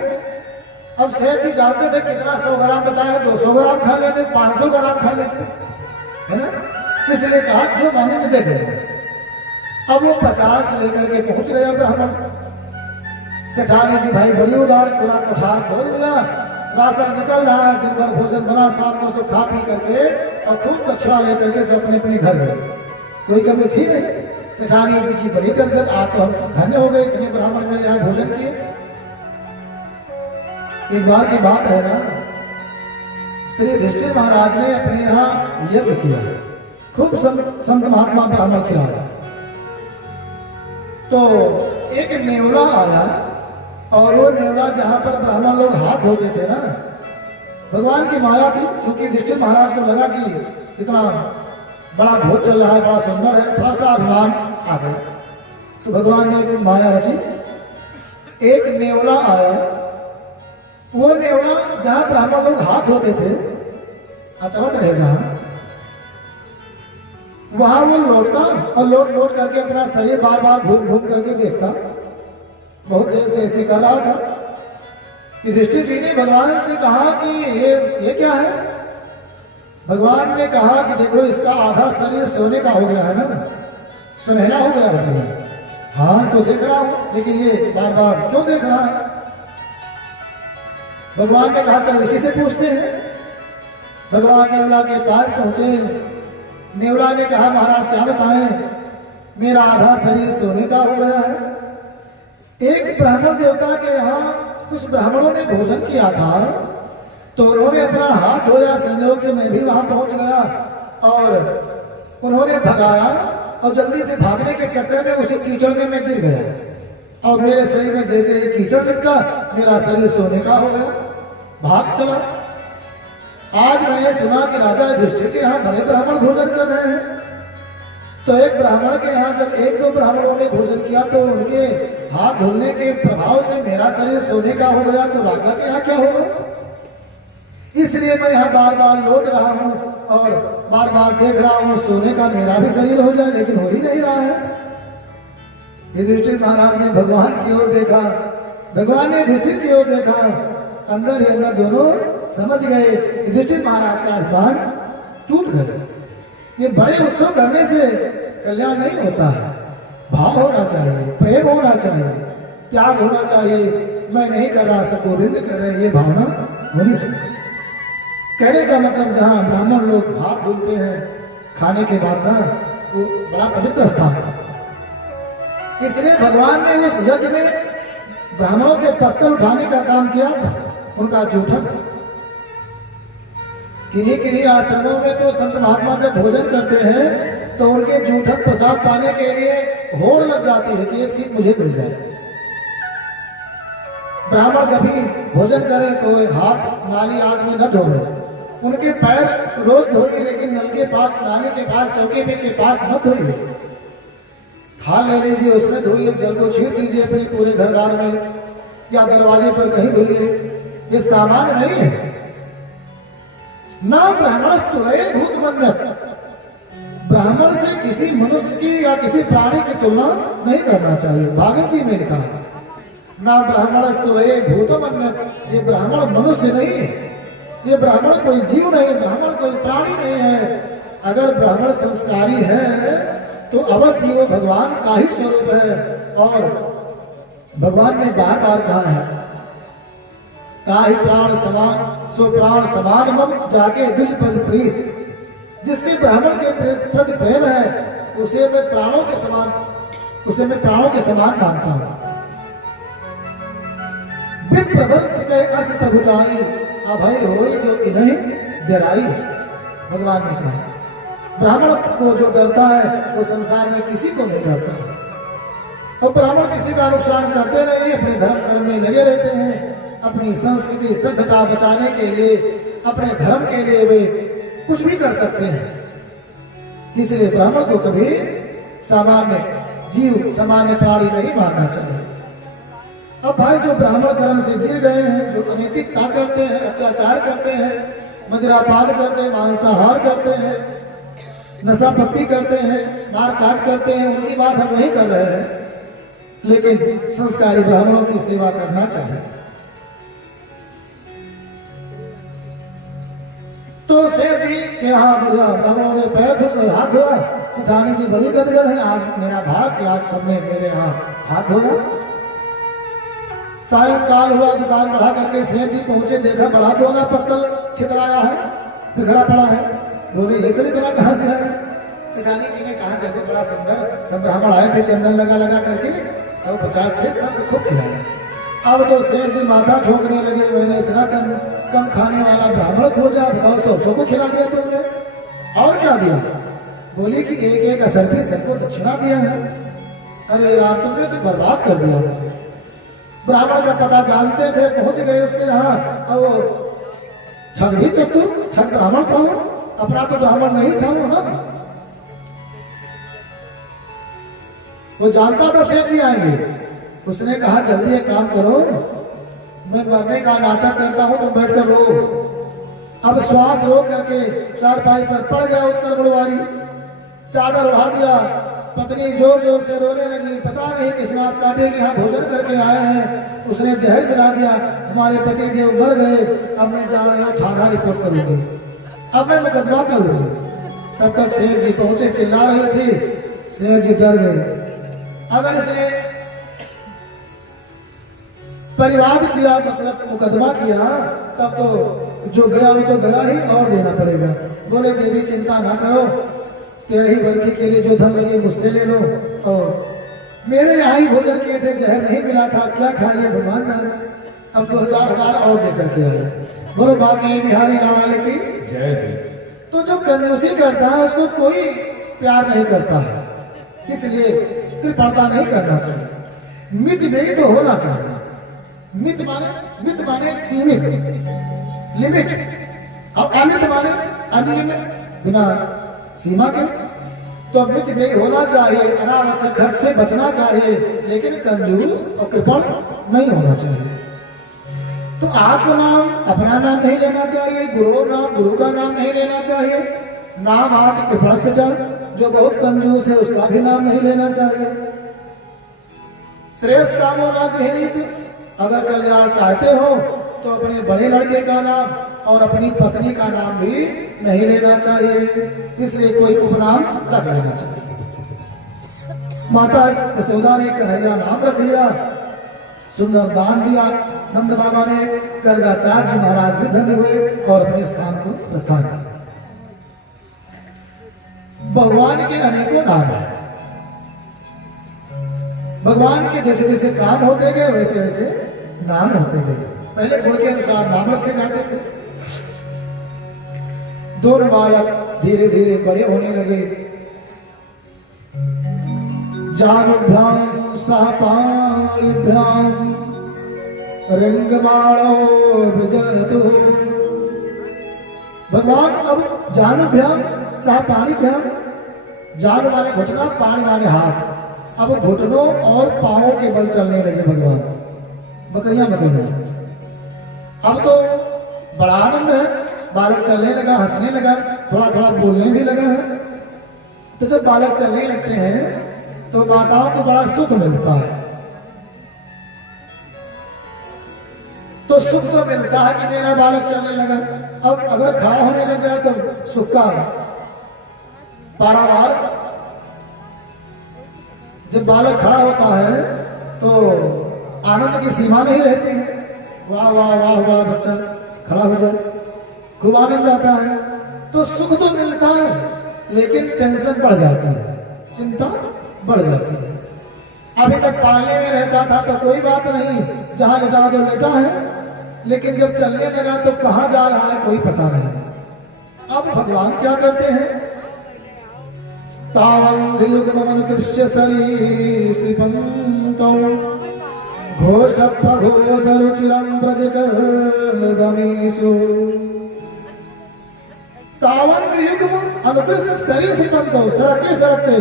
अब सेठ जी जानते थे कितना 100 ग्राम बताया, 200 ग्राम खा लेंगे, 500 ग्राम खा लेंगे, है ना, इसलिए कहा जो मांगेंगे दे देना। अब वो 50 लेकर के पहुंच गया ब्राह्मण। सेठानी जी भाई बड़ी उदार, पूरा कोठार खोल दिया, राशन निकल रहा है, दिन भर भोजन बना, शाम को सब खा पी करके और खूब दक्षिणा लेकर के सब अपने अपने घर गए। कोई कमी थी नहीं। सेठानी जी बड़ी गदगद, आ तो हम धन्य हो गए, इतने ब्राह्मण मेरे यहाँ भोजन किए। एक बार की बात है ना, श्री युधिष्ठिर महाराज ने अपने यहाँ यज्ञ किया, खूब संत महात्मा ब्राह्मण खिलाया। तो एक नेवला आया और वो नेवला जहां पर ब्राह्मण लोग हाथ धोते थे ना, भगवान की माया थी, क्योंकि युधिष्ठिर महाराज को लगा कि इतना बड़ा भोज चल रहा है, बड़ा सुंदर है, थोड़ा सा अभिमान आ गया। तो भगवान ने एक माया रची, एक नेवला आया। वो नेवला जहां ब्राह्मण लोग हाथ धोते थे, अचरत रहे जहां, वहां वो लौटता और लौट लौट करके अपना शरीर बार बार घूम घूम करके देखता। बहुत देर से ऐसे कर रहा था। युधिष्ठिर जी ने भगवान से कहा कि ये क्या है? भगवान ने कहा कि देखो इसका आधा शरीर सोने का हो गया है ना, सुनहरा हो गया है। हाँ तो देख रहा हूं, लेकिन ये बार बार क्यों देख रहा है? भगवान ने कहा चलो इसी से पूछते हैं। भगवान नेवला के पास पहुंचे। नेवला ने कहा महाराज क्या बताएं, मेरा आधा शरीर सोने का हो गया है। एक ब्राह्मण देवता के यहाँ कुछ ब्राह्मणों ने भोजन किया था, तो उन्होंने अपना हाथ धोया, संयोग से मैं भी वहां पहुंच गया और उन्होंने भगाया और जल्दी से भागने के चक्कर में उसी कीचड़ में मैं गिर गया और मेरे शरीर में जैसे कीचड़ लिपटा, मेरा शरीर सोने का हो गया, भाग चला। आज मैंने सुना कि राजा युधिष्ठिर के यहाँ बड़े ब्राह्मण भोजन कर रहे हैं। तो एक ब्राह्मण के यहाँ जब एक दो ब्राह्मणों ने भोजन किया तो उनके हाथ धुलने के प्रभाव से मेरा शरीर सोने का हो गया, तो राजा के यहाँ क्या होगा? इसलिए मैं यहाँ बार बार लौट रहा हूँ और बार बार देख रहा हूँ सोने का मेरा भी शरीर हो जाए, लेकिन हो ही नहीं रहा है। युधिष्ठिर महाराज ने भगवान की ओर देखा, भगवान ने युधिष्ठिर की ओर देखा, अंदर ही अंदर दोनों समझ गए युधिष्ठिर महाराज का अभिमान टूट गया। ये बड़े उत्सव करने से कल्याण नहीं होता है, भाव होना चाहिए, प्रेम होना चाहिए, त्याग होना चाहिए। मैं नहीं कर रहा, सब गोविंद कर रहे, ये भावना होनी चाहिए। कहने का मतलब जहाँ ब्राह्मण लोग हाथ धुलते हैं खाने के बाद ना, वो बड़ा पवित्र स्थान है। इसलिए भगवान ने उस यज्ञ में ब्राह्मणों के पत्थर उठाने का काम किया था, उनका जूठन। किन्हीं किन्हीं आश्रमों में तो संत महात्मा जब भोजन करते हैं तो उनके जूठन प्रसाद पाने के लिए होड़ लग जाती है कि एक सीट मुझे मिल जाए। ब्राह्मण कभी भोजन करें तो हाथ नाली आदि में न धोए, उनके पैर रोज धोइए, लेकिन नल के पास, नाली के पास, चौके पे के पास मत धोइए। थाल ले लीजिए, उसमें धोइए, जल को छीट दीजिए अपने पूरे घर बार में या दरवाजे पर कहीं धोइए। ये सामान्य नहीं है। ना ब्राह्मण स्तुरय भूत मन्यत, ब्राह्मण से किसी मनुष्य की या किसी प्राणी की तुलना नहीं करना चाहिए। भागवत जी में लिखा है, ना ब्राह्मण स्तुरय भूत मन्यत, ये ब्राह्मण मनुष्य नहीं है, ये ब्राह्मण कोई जीव नहीं, ब्राह्मण कोई प्राणी नहीं है। अगर ब्राह्मण संस्कारी है तो अवश्य वो भगवान का ही स्वरूप है। और भगवान ने बार बार कहा है, ताहि प्राण समान सो प्राण समान मम जाके द्विज पद प्रीत। जिसके ब्राह्मण के प्रति प्रेम है उसे मैं प्राणों के समान मानता हूं। विप्रवंश के अस प्रभुताई अभय होई जो इन्हें डराई, भगवान ने कहा। ब्राह्मण को जो डरता है वो संसार में किसी को नहीं डरता है। और ब्राह्मण किसी का नुकसान करते नहीं, अपने धर्म कर्म में लगे रहते हैं, अपनी संस्कृति सभ्यता बचाने के लिए, अपने धर्म के लिए वे कुछ भी कर सकते हैं। इसलिए ब्राह्मण को कभी सामान्य जीव, सामान्य प्राणी नहीं मानना चाहिए। अब भाई जो ब्राह्मण कर्म से गिर गए हैं, जो अनैतिकता करते हैं, अत्याचार करते हैं, मदिरापान करते हैं, मांसाहार करते हैं, नशा पत्ती करते हैं, मार काट करते हैं, उनकी बात हम नहीं कर रहे हैं। लेकिन संस्कारी ब्राह्मणों की सेवा करना चाहिए। तो सेठ जी के यहाँ बढ़िया ब्राह्मणों ने पैर धो, हाथ धोया। सिठानी जी बड़ी गदगद है, आज मेरा भाग कि आज सबने मेरे यहाँ हाथ धोया। सायंकाल हुआ, दुकान बढ़ा करके सेठ जी पहुंचे, देखा बड़ा दोना पत्तल छितराया है, बिखरा पड़ा है। बोले ये सब इतना कहाँ से है? सिठानी जी ने कहा देखो बड़ा सुंदर, सब ब्राह्मण आए थे, चंदन लगा लगा करके 150 थे, सब खूब खिलाया। अब तो सेठ जी माथा ठोकने लगे, मैंने इतना कम खाने वाला ब्राह्मण खोजा, बताओ 100 को खिला दिया तुमने, और क्या दिया? बोली कि एक एक असर पे सबको दक्षिणा दिया है। अरे यार तुमने तो बर्बाद कर दिया। ब्राह्मण का पता जानते थे, पहुंच गए उसके यहाँ, और वो ठग भी चतुर, ठग ब्राह्मण था वो, अपना तो ब्राह्मण नहीं था वो ना। वो जानता था सेठ जी आएंगे। उसने कहा जल्दी एक काम करो, मैं मरने का नाटक करता हूं, तुम बैठकर रो। अब श्वास रोक करके चारपाई पर पड़ गया उत्तर बुढ़वारी, चादर उड़ा दिया। पत्नी जोर जोर से रोने लगी, पता नहीं किस नाश काटे के यहाँ भोजन करके आए हैं, उसने जहर मिला दिया, हमारे पति देव मर गए, अब मैं जा रही हूँ थाना रिपोर्ट करूंगी, अब मैं मुकदमा करूंगी। तब तक सेठ जी पहुंचे, चिल्ला रहे थे, सेठ जी डर गए। अगर इसने परिवाद किया, मतलब मुकदमा किया, तब तो जो गया वो तो गया ही, और देना पड़ेगा। बोले देवी चिंता ना करो, तेरे ही बरखी के लिए जो धन लगे मुझसे ले लो, और मेरे यहाँ ही भोजन किए थे, जहर नहीं मिला था, क्या खा लिया भगवान जाने। अब 2000 और दे करके आए। बोलो बाकी बिहारी लाल की जय। तो जो कंजूसी करता है उसको कोई प्यार नहीं करता है, इसलिए कृपणता नहीं करना चाहिए, मित में तो होना चाहिए। मित माने सीमित, लिमिट, और अमित माने अनलिमिट, बिना सीमा के। तो मित व्यय होना चाहिए, अनावश्यक खर्च से बचना चाहिए, लेकिन कंजूस और कृपण नहीं होना चाहिए। तो आत्म नाम अपना नाम नहीं लेना चाहिए, गुरु का नाम नहीं लेना चाहिए, नाम आत्म कृपणस्य, जो बहुत कंजूस है उसका भी नाम नहीं लेना चाहिए। श्रेष्ठ कामो ना गृहीत, अगर कल्याण चाहते हो तो अपने बड़े लड़के का नाम और अपनी पत्नी का नाम भी नहीं लेना चाहिए, इसलिए कोई उपनाम रख लेना चाहिए। माता यशोदा ने कन्हैया नाम रख लिया, सुंदर दान दिया नंद बाबा ने, गर्गाचार्य जी महाराज भी धन्य हुए और अपने स्थान को प्रस्थान किया। भगवान के अनेकों नाम हैं, भगवान के जैसे जैसे काम होते गए वैसे वैसे नाम होते गए। पहले गुण के अनुसार नाम रखे जाते थे। दोनों बालक धीरे धीरे बड़े होने लगे। जानुभ्याम सहपाणिभ्याम रंगमाणो विजरतु। भगवान अब जानुभ्याम सहपाणिभ्याम, जान माने घुटना, पाणी माने हाथ, अब घुटनों और पांवों के बल चलने लगे भगवान, बकैया बकैया। अब तो बड़ा आनंद है, बालक चलने लगा, हंसने लगा, थोड़ा थोड़ा बोलने भी लगा है। तो जब बालक चलने लगते हैं तो माताओं को बड़ा सुख मिलता है। तो सुख तो मिलता है कि मेरा बालक चलने लगा। अब अगर खड़ा होने लग गया तो सुख का पारावार। जब बालक खड़ा होता है तो आनंद की सीमा नहीं रहती है। वाह वाह वाह वाह, बच्चा खड़ा हो जाए, खूब आनंद आता है। तो सुख तो मिलता है लेकिन टेंशन बढ़ जाती है, चिंता बढ़ जाती है। अभी तक पालने में रहता था तो कोई बात नहीं, जहां लेटा दो लेटा है, लेकिन जब चलने लगा तो कहां जा रहा है कोई पता नहीं। अब भगवान क्या करते हैं, तावंग्रियुग्ममनुकृष्य सरीसृपन्तौ घोष प्रघोष रुचिरं व्रजकर्दमीषु। तावंग्रियुग्म अनुकृष्य सरीसृपन्तौ, सरकते सरकते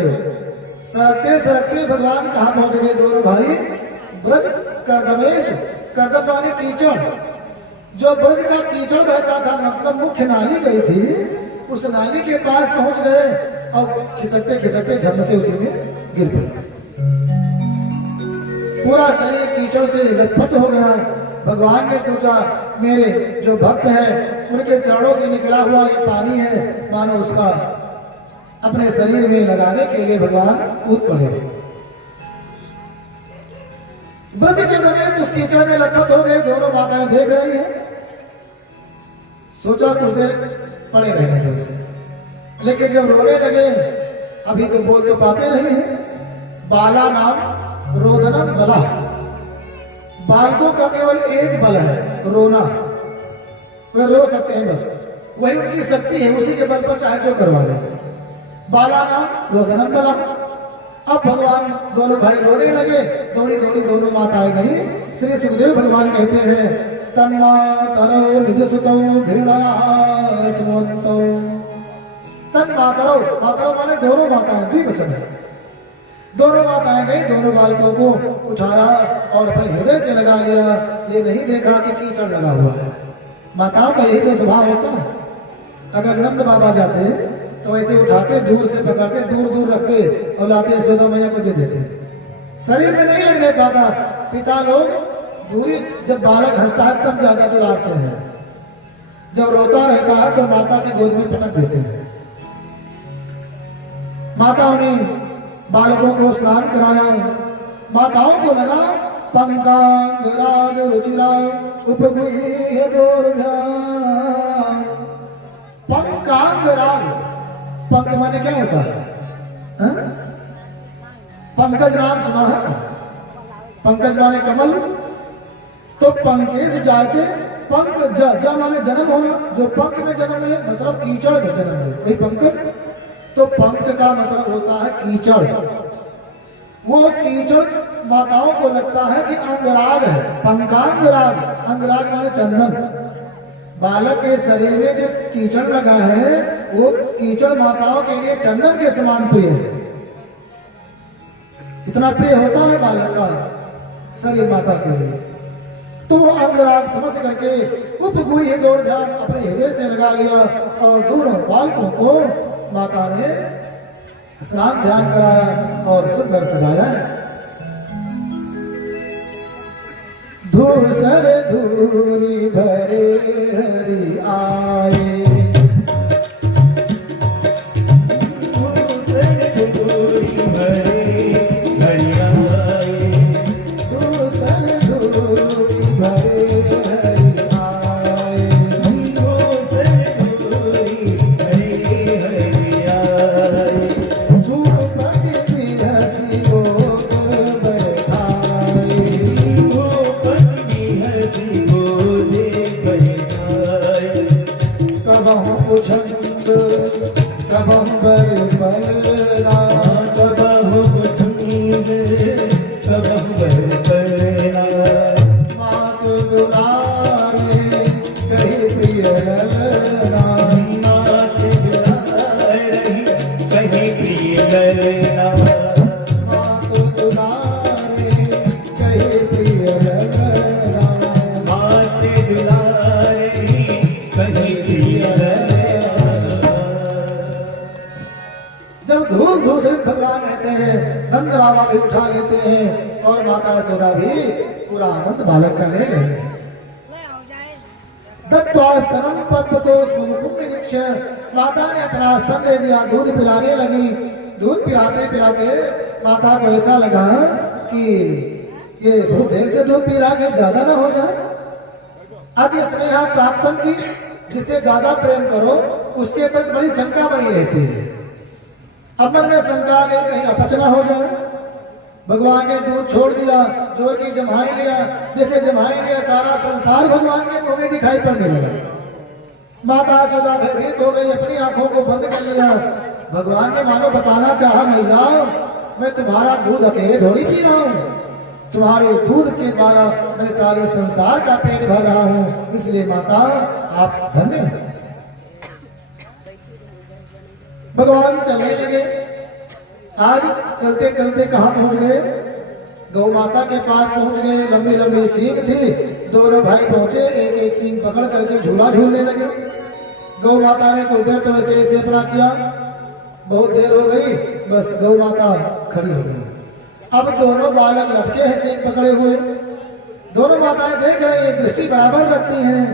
सरकते सरकते भगवान कहाँ पहुंच गए दोनों भाई, ब्रज कर्दमेश। कर्दम माने कीचड़, जो ब्रज का कीचड़ बहता था, मतलब मुख्य नाली गई थी, उस नाली के पास पहुंच गए और खिसकते खिसकते झम से उसी में गिर पड़े। पूरा शरीर कीचड़ से लथपथ हो गया। भगवान ने सोचा मेरे जो भक्त हैं उनके चरणों से निकला हुआ ये पानी है, मानो उसका अपने शरीर में लगाने के लिए भगवान कूद पड़े। ब्रज के रमेश उस कीचड़ में लथपथ हो गए। दोनों माताएं देख रही हैं। सोचा कुछ देर पड़े रहने दो इसे, लेकिन जब रोने लगे, अभी तो बोल तो पाते नहीं है। बाला नाम रोदनम बला, बालकों का केवल एक बल है, रोना। वे रो सकते हैं, बस वही उनकी शक्ति है, उसी के बल पर चाहे जो करवा ले। बाला नाम रोदनम बला। अब भगवान दोनों भाई रोने लगे। दौड़ी दौड़ी दोनों माताएं गई। श्री सुखदेव भगवान कहते हैं, तन्मातरो निज सुतौ घृणा सुमंतो। तन्मातरो, मातरो माने दोनों माताएं, द्विवचन है। दोनों माताएं गई, दोनों बालकों को उठाया और अपने हृदय से लगा लिया। ये नहीं देखा कि कीचड़ लगा हुआ है। माताओं का यही तो स्वभाव होता है। अगर नंद बाबा जाते तो ऐसे उठाते, दूर से पकड़ते, दूर दूर रखते और लाते यशोदा मैया को दे देते। शरीर में नहीं लगने पाता। पिता लोग दूरी, जब बालक हंसता है तब ज्यादा दुलारते हैं, जब रोता रहता है तो माता की गोद में पटक देते हैं। माताओं ने बालकों को स्नान कराया। माताओं को लगा पंकांग राग रुचिरा उपगुह्य दोर्भ्याम। पंकांग राग, पंक माने क्या होता है? पंकज नाम सुना है? पंकज माने कमल। तो पंकेश जाते, पंक जा माने जन्म होना, जो पंक में जन्म ले मतलब कीचड़ में जन्म ले, वही पंकज। तो पंक का मतलब होता है कीचड़। वो कीचड़ माताओं को लगता है कि अंगराग है, पंकांगराग, अंगराग माने चंदन। बालक के शरीर में जो कीचड़ लगा है वो कीचड़ माताओं के लिए चंदन के समान प्रिय है। इतना प्रिय होता है बालक का शरीर माता के लिए। तो वो अंगराग समझ करके उपगुह्य दौड़ान अपने हृदय से लगा लिया और दोनों बालकों को माता ने स्नान ध्यान कराया और सुंदर सजाया। धूसर धूरी भरे हरि आए, नंद बाबा भी उठा लेते हैं और माता यशोदा भी पूरा आनंद बालक का ले रहे हैं। दत्वास्तनम पद्मतोस्म मुकुम निरीक्ष्य, माता ने अपना स्तन दे दिया, दूध पिलाने लगी। दूध पिलाते पिलाते माता को ऐसा लगा कि ये बहुत देर से दूध पी रहा, कि ज्यादा ना हो जाए। अब ये स्नेहा प्राप्तम की, जिससे ज्यादा प्रेम करो उसके प्रति बड़ी शंका बनी रहती है। अब मन में शंका आ गई कहीं अपचना हो जाए। भगवान ने दूध छोड़ दिया, जोर की जमाई लिया, जैसे जमाई लिया सारा संसार भगवान के मुंह में दिखाई पड़ने लगा। माता यशोदा भयभीत हो गई, अपनी आंखों को बंद कर लिया। भगवान ने मानो बताना चाहा, मैया मैं तुम्हारा दूध अकेले थोड़ी पी रहा हूँ, तुम्हारे दूध के द्वारा मैं सारे संसार का पेट भर रहा हूँ, इसलिए माता आप धन्य हो। भगवान चलने लगे। आज चलते चलते कहाँ पहुंच गए? गौ माता के पास पहुंच गए। लंबी लंबी सींग थी, दोनों भाई पहुंचे, एक एक सींग पकड़ करके झूला झूलने लगे। गौ माता ने कुछ देर तो ऐसे ऐसे अपना किया, बहुत देर हो गई, बस गौ माता खड़ी हो गई। अब दोनों बालक लटके हैं सींग पकड़े हुए। दोनों माताएं देख रही हैं, दृष्टि बराबर रखती हैं।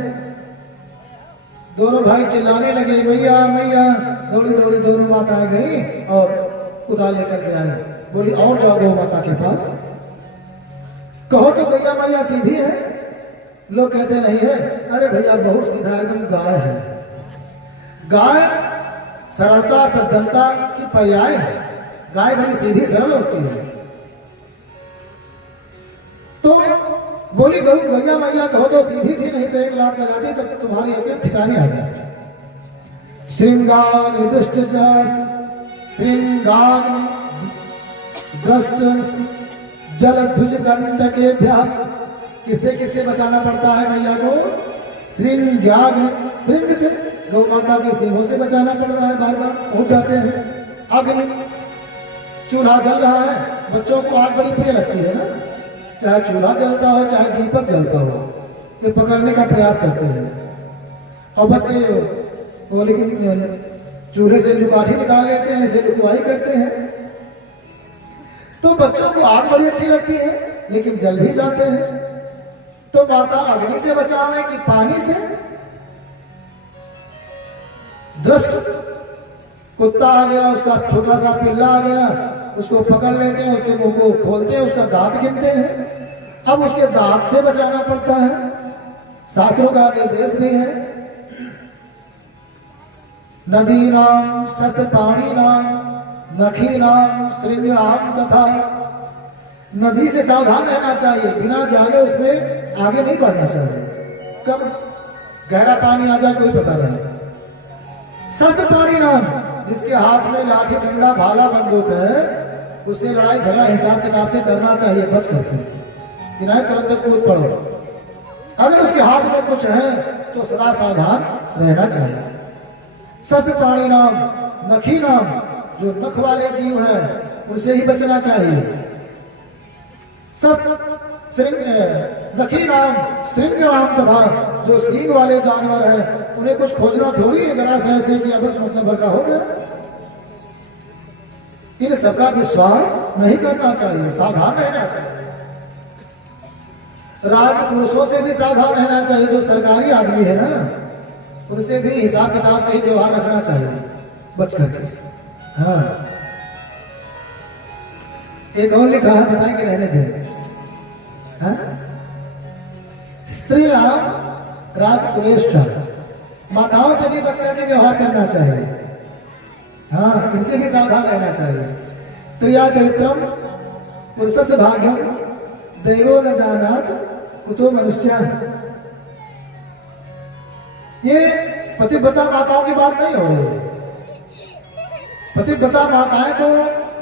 दोनों भाई चिल्लाने लगे, मैया मैया। दौड़ी दौड़ी दोनों माताएं गई और कुदाल लेकर के आई। बोली और जाओ गौ माता के पास, कहो तो गैया मैया सीधी है। लोग कहते नहीं है, अरे भैया बहुत सीधा एकदम गाय है। गाय सरलता सज्जनता की पर्याय है, गाय बड़ी सीधी सरल होती है। तो बोली गैया मैया कहो तो सीधी थी, नहीं तो एक लात लगा दी तब तुम्हारी अकल ठिकाने आ जाती। श्रृंगार दृष्ट श्रृंगाग्नि दृष्ट जलध्वज गंड के भ्या, किसे किसे बचाना पड़ता है मैया को? श्रृंगाग्नि, श्रृंग से गौ माता के सिंहों से बचाना पड़ रहा है, बार बार पहुंच जाते हैं। अग्नि, चूल्हा जल रहा है, बच्चों को आग बड़ी प्रिय लगती है ना, चाहे चूल्हा जलता हो चाहे दीपक जलता हो, ये पकड़ने का प्रयास करते हैं। और बच्चे वो लेकिन चूल्हे से लुकाठी निकाल लेते हैं, इसे लुकवाई करते हैं। तो बच्चों को आग बड़ी अच्छी लगती है लेकिन जल भी जाते हैं। तो माता अग्नि से बचावे कि पानी से? दृष्ट, कुत्ता आ गया, उसका छोटा सा पिल्ला आ गया, उसको पकड़ लेते हैं, उसके मुंह को खोलते हैं, उसका दांत गिनते हैं। अब उसके दांत से बचाना पड़ता है, शास्त्रों का निर्देश भी है। नदी नाम शस्त्र पाणी नाम नखी नाम श्रृंग नाम तथा, नदी से सावधान रहना चाहिए, बिना जाने उसमें आगे नहीं बढ़ना चाहिए, कब गहरा पानी आ जाए कोई पता नहीं। शस्त्र पाणी नाम, जिसके हाथ में लाठी डंडा भाला बंदूक है, उससे लड़ाई झगड़ा हिसाब किताब से करना चाहिए, बच करके कि नहीं तुरंत कूद पड़ो। अगर उसके हाथ में कुछ है तो सदा सावधान रहना चाहिए। शस्त्र प्राणी नाम नखी नाम, जो नख वाले जीव हैं उनसे ही बचना चाहिए। नखी नाम श्रृंग नाम, तथा जो सींग वाले जानवर हैं उन्हें कुछ खोजना थोड़ी है, जरा सा ऐसे किया बस मतलब भर का हो गया। इन सबका विश्वास नहीं करना चाहिए, सावधान रहना चाहिए। राजपुरुषों से भी सावधान रहना चाहिए, जो सरकारी आदमी है ना उनसे भी हिसाब किताब से ही व्यवहार रखना चाहिए, बच करके। हाँ, एक और लिखा है, बताएंगे रहने दे। हाँ? स्त्री नाम राजपुरेष्ठ, माताओं से भी बच करके व्यवहार करना चाहिए। हाँ, इनसे भी सावधान रहना चाहिए। क्रिया चरित्रम पुरुषस्य भाग्यम देवो न जानात कुतो मनुष्य। ये पतिव्रता माताओं की बात नहीं हो रही है। पतिव्रता माताएं तो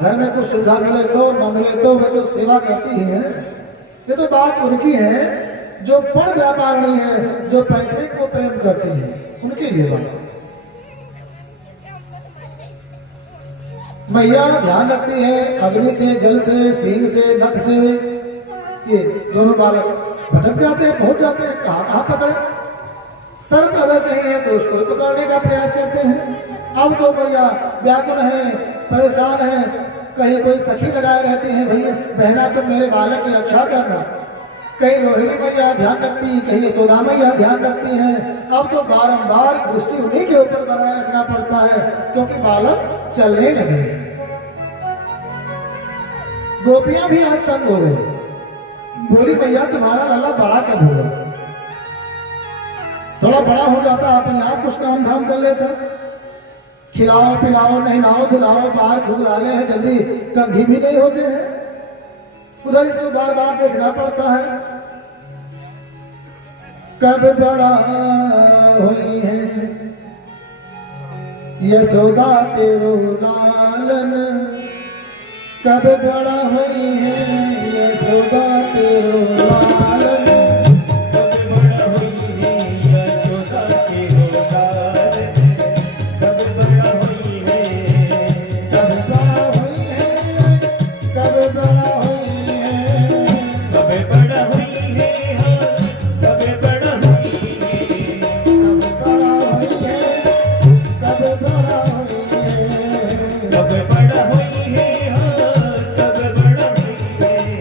घर में कुछ सुविधा मिले तो न मिले तो वह तो सेवा करती ही है। ये तो बात उनकी है जो पण व्यापार नहीं है, जो पैसे को प्रेम करती है, उनके लिए बात है। मैया ध्यान रखती है अग्नि से, जल से, सींग से, नख से। ये दोनों बालक भटक जाते हैं, पहुंच जाते हैं, कहां कहां पकड़े। सर्प अगर कहीं है तो उसको पकड़ने का प्रयास करते हैं। अब तो मैया व्याकुल है, परेशान है, कहीं कोई सखी लगाए रहती है, भैया बहना तुम मेरे बालक की रक्षा करना। कहीं रोहिणी मैया ध्यान रखती, कहीं यशोदा मैया ध्यान रखती हैं। अब तो बारंबार दृष्टि उन्हीं के ऊपर बनाए रखना पड़ता है, क्योंकि बालक चलने लगे। गोपियां भी आज तंग हो गई, बोली भैया तुम्हारा लल्ला बड़ा कब होगा? थोड़ा बड़ा हो जाता अपने आप कुछ काम धाम कर लेता। खिलाओ पिलाओ नहलाओ धुलाओ, बाहर घुमराले हैं, जल्दी कंघी भी नहीं होते हैं, उधर इसको बार बार देखना पड़ता है। कब बड़ा हुई है यशोदा तेरो लालन, कब बड़ा हुई है यशोदा तेरो लालन।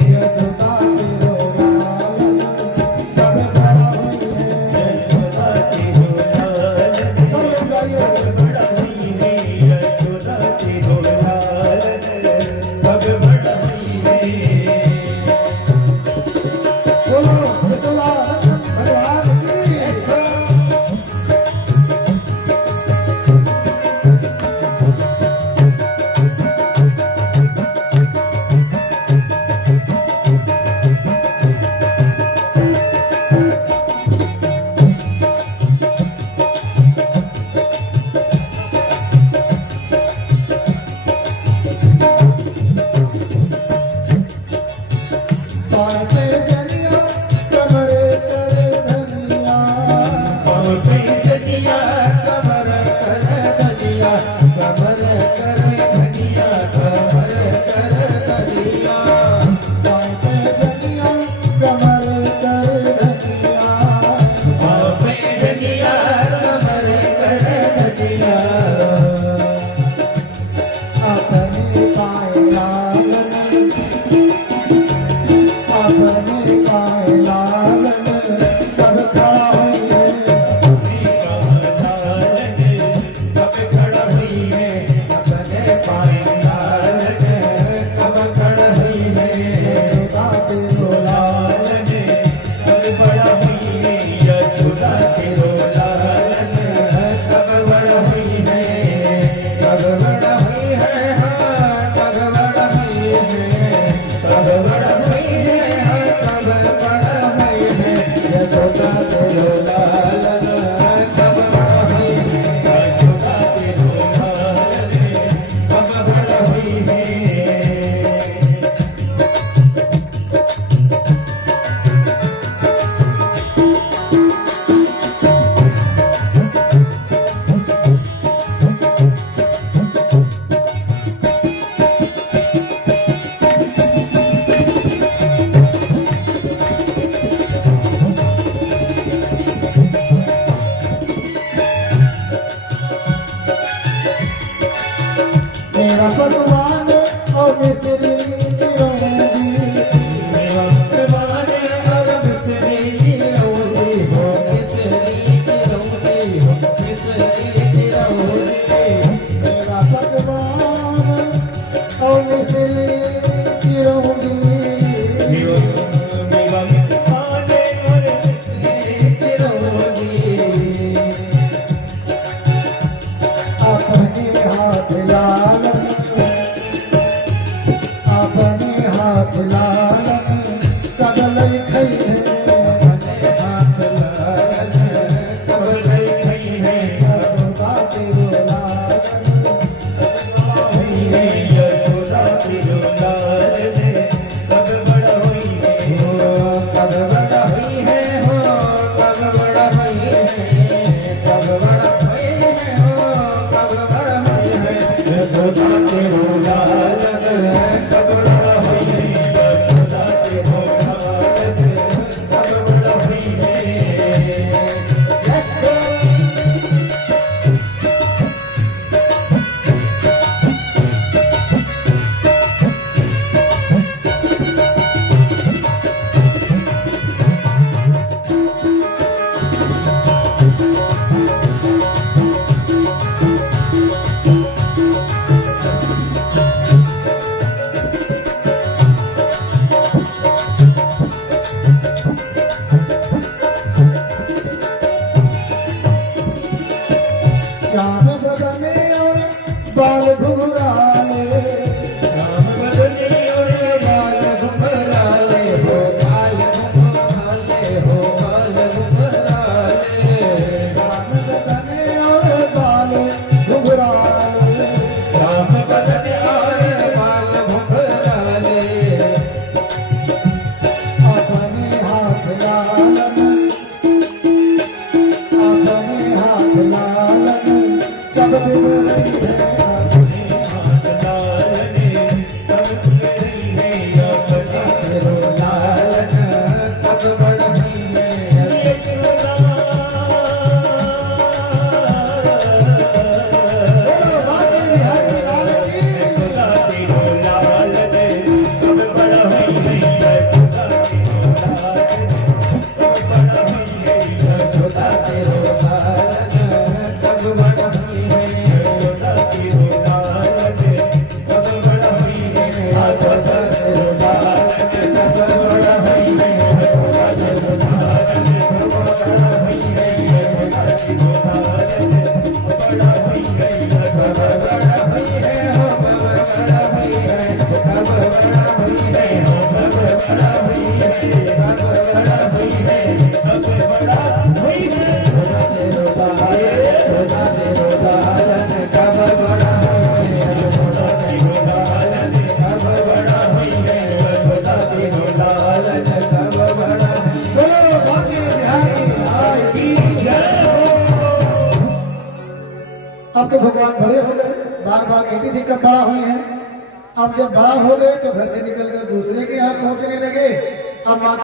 यशोदा तेरो लालन। पकवान और मिश्री चिरौंजी पकवान और मिश्री चिरौंजी हो मिश्री चिरौंजी हो मिश्री चिरौंजी मेरा पकवान और मिश्री चिरौंजी अपने हाथ लालन अपने हाथ लालन कदलई खई है यशोदा तेरो लालन कब बड़ा हुई है कब बड़ा हुई है हो कब बड़ा हुई है कब बड़ा हुई है हो कब बड़ा हुई है यशोदा तेरो लालन कब बड़ा हुई है यशोदा तेरो लालन कब बड़ा हुई है श्याम बदने और बाल घुंघराले राम बदने और बाल घुंघराले हो बाल घुंघराले हो बाल घुंघराले श्याम बदने और बाल घुंघराले राम बदने और बाल घुंघराले अपने हाथ लालन जब बिन रही है तेरो लालन कब बड़ा हुई है यशोदा तेरो लालन कब बड़ा हुई है यशोदा तेरो लालन कब बड़ा हुई है यशोदा तेरो लालन कब बड़ा हुई है यशोदा तेरो लालन कब बड़ा हुई है यशोदा तेरो लालन कब बड़ा हुई है कब बड़ा हुई है हो कब बड़ा हुई है कब बड़ा हुई है हो कब बड़ा हुई है कब बड़ा हुई है कब बड़ा हुई है यशोदा तेरो लालन कब बड़ा हुई है यशोदा तेरो लालन कब बड़ा हुई है यशोदा तेरो लालन कब बड़ा हुई है बोलो बाकी बिहारी आई की जय हो। अब तो भगवान बड़े हो गए, बार बार कहती थी कब बड़ा हुई है। अब जब बड़ा हो गए तो घर से निकलकर दूसरे के यहाँ पहुंचने लगे। अब